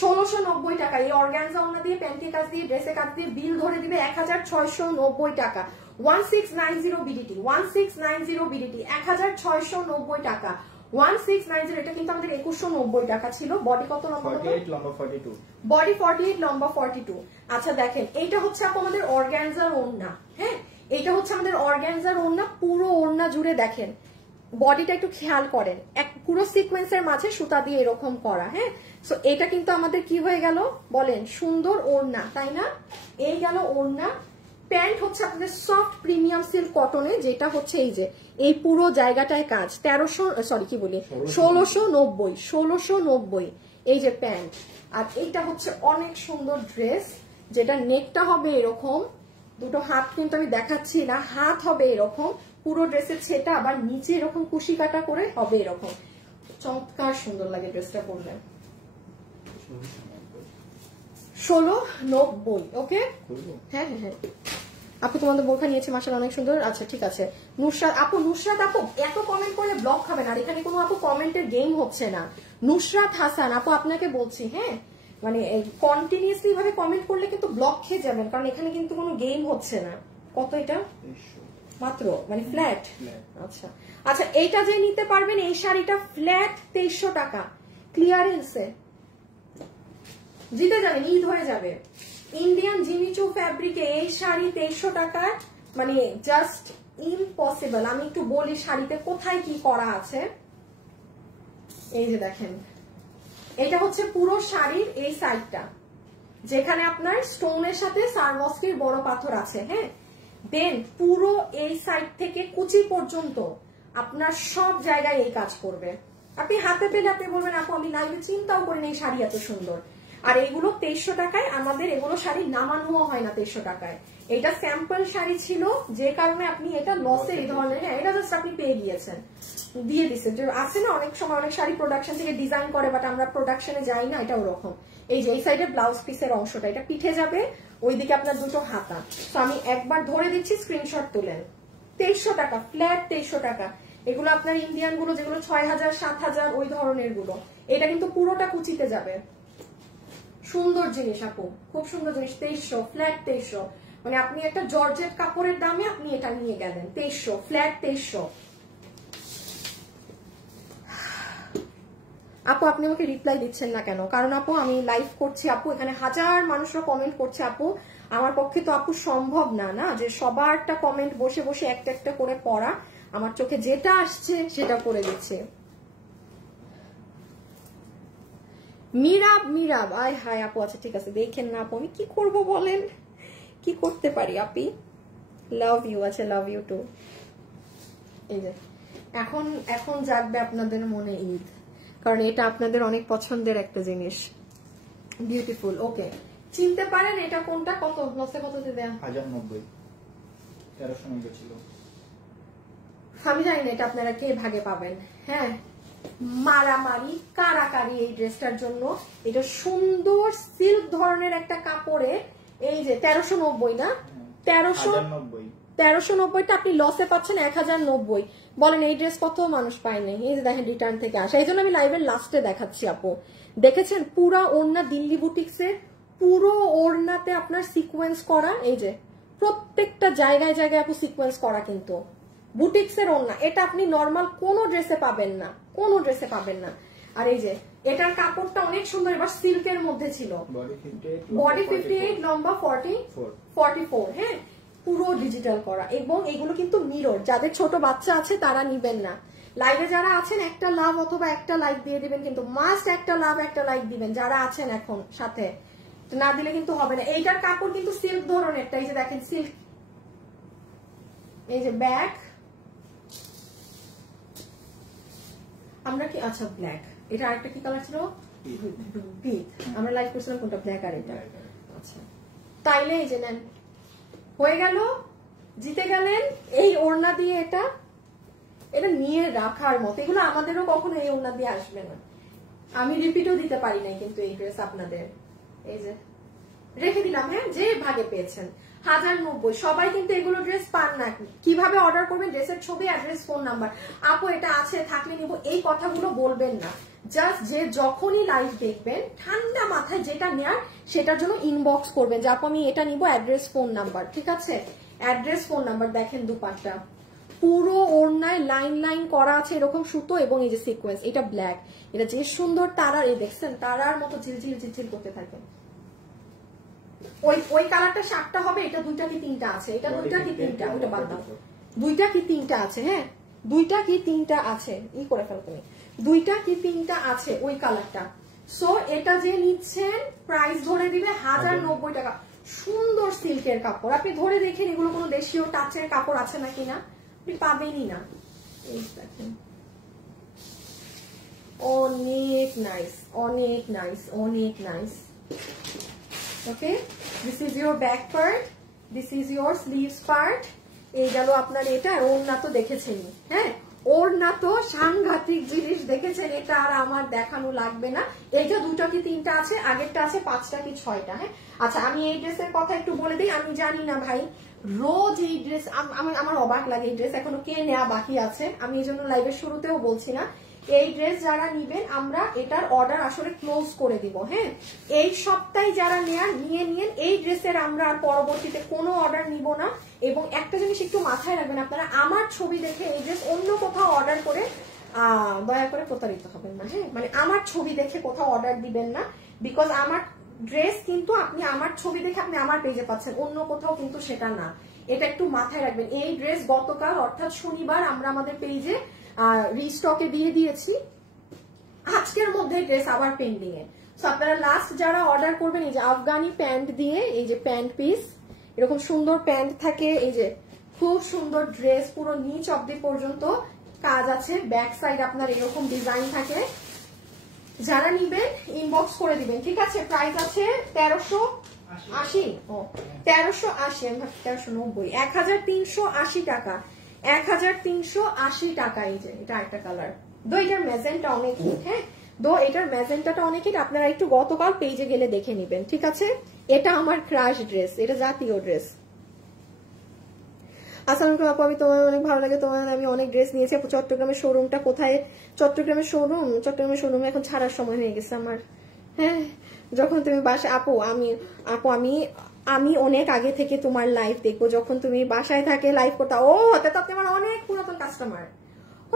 1690 টাকা। এই অর্গানজা ওড়না দিয়ে, প্যান্টি কাজ দিয়ে, ড্রেসে কাজ দিয়ে বিল ধরে দিবে 1690 টাকা। 1690 বিডিটি, 1690 বিডিটি, 1690 টাকা, 1690। এটা কিন্তু আমাদের 2190 টাকা ছিল। বডি কত লম্বা? 48 লম্বা 42। বডি 48 লম্বা 42। আচ্ছা দেখেন এইটা হচ্ছে আপু আমাদের অর্গানজার ওড়না, হ্যাঁ এইটা হচ্ছে আমাদের অর্গানজার ওড়না। পুরো ওড়না জুড়ে দেখেন, বডিটা একটু খেয়াল করেন, এক পুরো সিকোয়েন্সের মাঝে সুতা দিয়ে এরকম করা, হ্যাঁ। সো এটা কিন্তু আমাদের কি হয়ে গেল বলেন, সুন্দর ওড়না, তাই না? এই গেল ওড়না। প্যান্ট হচ্ছে আপনাদের সফট প্রিমিয়াম সিল্ক কটনে, যেটা হচ্ছে এই যে এই পুরো জায়গাটায় কাজ। 1690 এই যে প্যান্ট। আর এইটা হচ্ছে অনেক সুন্দর ড্রেস, যেটা নেকটা হবে এরকম, দুটো হাত কিন্তু আমি দেখাচ্ছি না, হাত হবে এরকম, পুরো ড্রেসের ছেটা আবার নিচে এরকম কুশি কাটা করে হবে এরকম। চমৎকার সুন্দর লাগে ড্রেসটা পরলে। 1690। ওকে হ্যাঁ হ্যাঁ হ্যাঁ আপু তোমাদের বোরখা নিয়েছে মাশাআল্লাহ অনেক সুন্দর। আচ্ছা ঠিক আছে। নুসরাত আপু এত কমেন্ট করলে ব্লক খাবেন, আর এখানে কোনো আপু কমেন্টের গেম হচ্ছে না। নুসরাত হাসান আপু আপনাকে বলছি, হ্যাঁ মানে কন্টিনিউয়াসলি ভাবে কমেন্ট করলে কিন্তু ব্লক খেয়ে যাবেন, কারণ এখানে কিন্তু কোনো গেম হচ্ছে না। কত এটা? মাত্র মানে ফ্ল্যাট। আচ্ছা আচ্ছা এইটা যে নিতে পারবেন, এই শাড়িটা ফ্ল্যাট 2300 টাকা ক্লিয়ারেন্সে। জিতে যাবেন, ঈদ হয়ে যাবে। ইন্ডিয়ান জিমিচু ফ্যাব্রিকে এই শাড়ি 2300 টাকা, মানে জাস্ট ইম্পসিবল। আমি একটু বলি শাড়িতে কোথায় কি করা আছে। এই যে দেখেন, এটা হচ্ছে পুরো শাড়ির এই সাইডটা, যেখানে আপনার স্টোনের সাথে সারওয়াস্কির বড় পাথর আছে, হ্যাঁ। দেন পুরো এই সাইড থেকে কুচি পর্যন্ত আপনার সব জায়গায় এই কাজ করবে। আপনি হাতে পেলে আপনি বলবেন আপু আমি লাইভে চিন্তাও করিনি এই শাড়ি এত সুন্দর। আর এগুলো 2300 টাকায়, আমাদের এগুলো শাড়ি নামানো হয় না 2300 টাকায়। এটা স্যাম্পল শাড়ি ছিল, যে কারণে আপনি এটা লসে এই ধরনের, হ্যাঁ এটা জাস্ট আপনি পেয়ে গিয়েছেন, দিয়ে দিচ্ছেন। যে আছে না অনেক সময় অনেক শাড়ি প্রোডাকশন থেকে ডিজাইন করে, বাট আমরা প্রোডাকশনে যাই না, এটা ওরকম। এই যে এই সাইডে ব্লাউজ পিসের অংশটা, এটা পিঠে যাবে, ওইদিকে আপনার দুটো হাতা। তো আমি একবার ধরে দিচ্ছি, স্ক্রিনশট তুলেন। 2300 টাকা ফ্ল্যাট, 2300 টাকা। এগুলো আপনার ইন্ডিয়ান গুলো যেগুলো 6000 7000 ওই ধরনের গুলো, এটা কিন্তু পুরোটা কুচিতে যাবে। সুন্দর জিনিস আপু, খুব সুন্দর জিনিস। 2300 ফ্ল্যাট 2300, মানে আপনি একটা জর্জেট কাপড়ের দামে আপনি এটা নিয়ে গেলেন 2300 ফ্ল্যাট 2300। আপু আপনি আমাকে রিপ্লাই দিচ্ছেন না কেন? কারণ আপু আমি লাইভ করছি আপু, এখানে হাজার মানুষরা কমেন্ট করছে আপু, আমার পক্ষে তো আপু সম্ভব না না যে সবারটা কমেন্ট বসে বসে একটা একটা করে পড়া। আমার চোখে যেটা আসছে সেটা করে দিচ্ছে। মিরাব আয় হায় আপু, আচ্ছা ঠিক আছে দেখেন না আপু, আমি কি করব বলেন, কি করতে পারি আপি। Love you. আচ্ছা লাভ ইউ টু। এই যে এখন জাগবে আপনাদের মনে ঈদ, কারণ এটা আপনাদের অনেক পছন্দের একটা জিনিস। বিউটিফুল। ওকে চিনতে পারেন এটা কোনটা? কত লসে কততে দেয়া? 1090 1390 ছিল। আমি জানি না এটা আপনারা কে ভাগে পাবেন। হ্যাঁ মারামারি কারাকারি এই ড্রেসটার জন্য। এটা সুন্দর সিল্ক ধরনের একটা কাপড়ে, এই যে 1390 না, 1390টা আপনি লসে পাচ্ছেন 1090। বলেন এই ড্রেস কত মানুষ পায়নি? এই যে দেখেন রিটার্ন থেকে আসা, এই জন্য আমি লাইভের লাস্টে দেখাচ্ছি আপু। দেখেছেন পুরো ওড়না দিল্লি বুটিক্সের, পুরো ওড়নাতে আপনার সিকোয়েন্স করা, এই যে প্রত্যেকটা জায়গায় জায়গায় আপু সিকোয়েন্স করা, কিন্তু বুটিক্সের ওড়না। এটা আপনি নর্মাল কোনো ড্রেসে পাবেন না, কোনো ড্রেসে পাবেন না। আর এই যে এটার কাপড়টা অনেক সুন্দর, এবার সিল্কের মধ্যে ছিল। বডি 58 লম্বা 44। হ্যাঁ পুরো ডিজিটাল করা, এবং এগুলো কিন্তু মিরর, যাদের ছোট বাচ্চা আছে তারা নিবেন না। লাইভে যারা আছেন একটা লাভ অথবা একটা লাইক দিয়ে দিবেন, কিন্তু মাস্ট একটা লাভ একটা লাইক দিবেন যারা আছেন এখন সাথে, না দিলে কিন্তু হবে না। এইটার কাপড় কিন্তু সিল্ক ধরনেরটা, এই যে দেখেন সিল্ক, এই যে ব্যাক, আমরা কি আচ্ছা ব্ল্যাক, এটা আরেকটা কি কালার ছিল, পিঙ্ক, আমরা লাইভ করছিলাম কোনটা, ব্ল্যাক আর এটা। আচ্ছা তাইলে এই যে নেন, হয়ে গেল, জিতে গেলেন। এই ওড়না দিয়ে এটা এটা নিয়ে রাখার মতো, এগুলো আমাদেরও কখনো এই ওড়না দিয়ে আসবে না, আমি রিপিটও দিতে পারি নাই কিন্তু এই ড্রেস আপনাদের, এই যে রেখে দিলাম। হ্যাঁ, যে ভাগে পেয়েছেন 1090, সবাই কিন্তু এগুলো ড্রেস পান না। কিভাবে অর্ডার করবেন, ড্রেসের ছবি, অ্যাড্রেস, ফোন নাম্বার, আপু এটা আছে থাকলে নিব, এই কথাগুলো বলবেন না। জাস্ট যে যখনই লাইভ দেখবেন ঠান্ডা মাথায় যেটা নেয়ার সেটার জন্য ইনবক্স করবেন যে আপু আমি এটা নিব, অ্যাড্রেস ফোন নাম্বার, ঠিক আছে, অ্যাড্রেস ফোন নাম্বার। দেখেন দুপাট্টা পুরো ওড়নায় লাইন লাইন করা আছে এরকম সুতো, এবং এই যে সিকোয়েন্স, এটা ব্ল্যাক, এটা যে সুন্দর তারার, এই দেখছেন তারার মতো ঝিলঝিল ঝিলঝিল করতে থাকে। ওই কালারটা 7টা হবে, এটা 2টা কি 3টা আছে, এটা 2টা কি 3টা, ওটা বাদ দাও, 2টা কি 3টা আছে, হ্যাঁ 2টা কি 3টা আছে, করে ফেলো তুমি, 2টা কি 3টা আছে ওই কালারটা। সো এটা যে নিচ্ছেন প্রাইস ধরে দিবে 1090 টাকা। সুন্দর সিল্কের কাপড়, আপনি ধরে দেখেন এগুলো কোনো দেশীয় টাচের কাপড় আছে নাকি না, আপনি পাবেনই না। এই দেখেন অনেক নাইস, অনেক নাইস, অনেক nice. Okay, this is your back part, this is your sleeves part. এই গেল আপনার এটা, ওড়না তো দেখেছেনই, হ্যাঁ ওড়না তো সাংঘাতিক জিনিস দেখেছেন, এটা আর আমার দেখানো লাগবে না। এইটা 2টা কি 3টা আছে, আগেরটা আছে 5টা কি 6টা। হ্যাঁ আচ্ছা, আমি এই ড্রেসের কথা একটু বলে দিই, আমি জানি না ভাই রোজ এই ড্রেস, আমার অবাক লাগে, এই ড্রেস এখনো কে নেওয়া বাকি আছে, আমি এই জন্য লাইভের শুরুতেও বলছি না। এই ড্রেস যারা নিবেন আমরা এটার অর্ডার আসলে ক্লোজ করে দিব। হ্যাঁ, এই সপ্তাহে যারা নিয়ে নিয়েন, এই ড্রেসের আমরা আর পরবর্তীতে কোনো অর্ডার নিব না। এবং একটা জিনিস একটু মাথায় রাখবেন, আপনারা আমার ছবি দেখে এই ড্রেস অন্য কোথাও অর্ডার করে দয়া করে প্রতারিত হবেন না। হ্যাঁ, মানে আমার ছবি দেখে কোথাও অর্ডার দিবেন না, বিকজ আমার ড্রেস কিন্তু আপনি আমার ছবি দেখে আপনি আমার পেজে পাচ্ছেন, অন্য কোথাও কিন্তু সেটা না, এটা একটু মাথায় রাখবেন। এই ড্রেস গতকাল অর্থাৎ শনিবার আমরা আমাদের পেজে রিস্টকে দিয়ে দিয়েছি, আজকের মধ্যে ড্রেস আবার পেন্ডিং এ। সো আপনারা লাস্ট যারা অর্ডার করবেন, এই যে আফগানি প্যান্ট দিয়ে, এই যে প্যান্ট পিস, এরকম সুন্দর প্যান্ট থাকে, এই যে খুব সুন্দর ড্রেস, পুরো নিচ অবধি পর্যন্ত কাজ আছে, ব্যাক সাইড আপনার এরকম ডিজাইন থাকে। যারা নিবেন ইনবক্স করে দিবেন, ঠিক আছে। প্রাইস আছে 1380, ও 1380, আমি ভাবছি 1390, 1380 টাকা, 1380 টাকা। এই যে এটা একটা কালার, দো এটার ম্যাজেন্টা অনেক হিট, হ্যাঁ দো এটার ম্যাজেন্টাটা অনেক হিট, আপনারা একটু গতকাল পেজে গেলে দেখে নিবেন, ঠিক আছে। এটা আমার ক্রাশ ড্রেস, এটা জাতীয় ড্রেস। আসসালামু আলাইকুম আপু, আমি তোমার অনেক ভালো লাগে, তোমার আমি অনেক ড্রেস নিয়েছি আপু। চট্টগ্রামের শোরুমটা কোথায়? চট্টগ্রামের শোরুম এখন ছাড়ার সময় হয়ে গেছে আমার। হ্যাঁ, যখন তুমি বাসায় আপু আমি অনেক আগে থেকে তোমার লাইভ দেখবো, যখন তুমি বাসায় থাকে লাইভ করতে। ও হতে তো আপনি আমার অনেক পুরাতন কাস্টমার,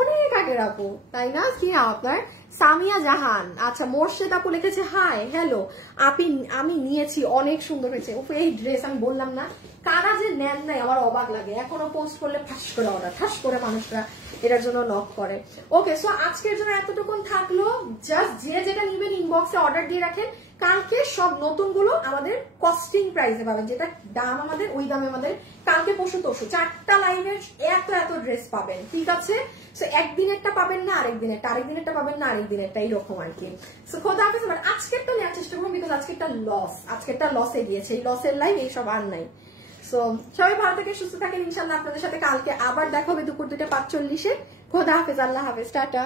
অনেক আগের আপু, তাই না? কি আপনার সামিয়া জাহান, আচ্ছা মোর্শেদ আপু লিখেছে হাই হ্যালো আমি নিয়েছি, অনেক সুন্দর হয়েছে। এই ড্রেস আমি বললাম না, কারা যে নেন নাই আমার অবাক লাগে, এখনো পোস্ট করলে ঠাস করে অর্ডার, ঠাস করে মানুষরা এটার জন্য নক করে। ওকে, সো আজকের জন্য এতটুকুন থাকলো, জাস্ট যে যেটা নিবেন ইনবক্সে অর্ডার দিয়ে রাখেন, কালকে সব নতুন গুলো আমাদের কস্টিং প্রাইসে পাবেন, যেটা দাম আমাদের ওই দামে আমাদের কালকে পরশু 4টা লাইভের এত ড্রেস পাবেন, ঠিক আছে। সো একদিনেরটা পাবেন না আরেকদিনেরটা পাবেন না আরেকদিনেরটা, এইরকম আর কি। সো খোদা হাফেজ। আজকেরটা নেওয়ার চেষ্টা করুন, বিকজ আজকেরটা লসে গিয়েছে, এই লসের লাইভ এইসব আর নাই। সো সবাই ভালো থেকে সুস্থ থাকেন, ইনশাল্লাহ আপনাদের সাথে কালকে আবার দেখা হবে দুপুর 2টা 45-এ। খোদা হাফেজ, আল্লাহ হাফেজ, টাটা।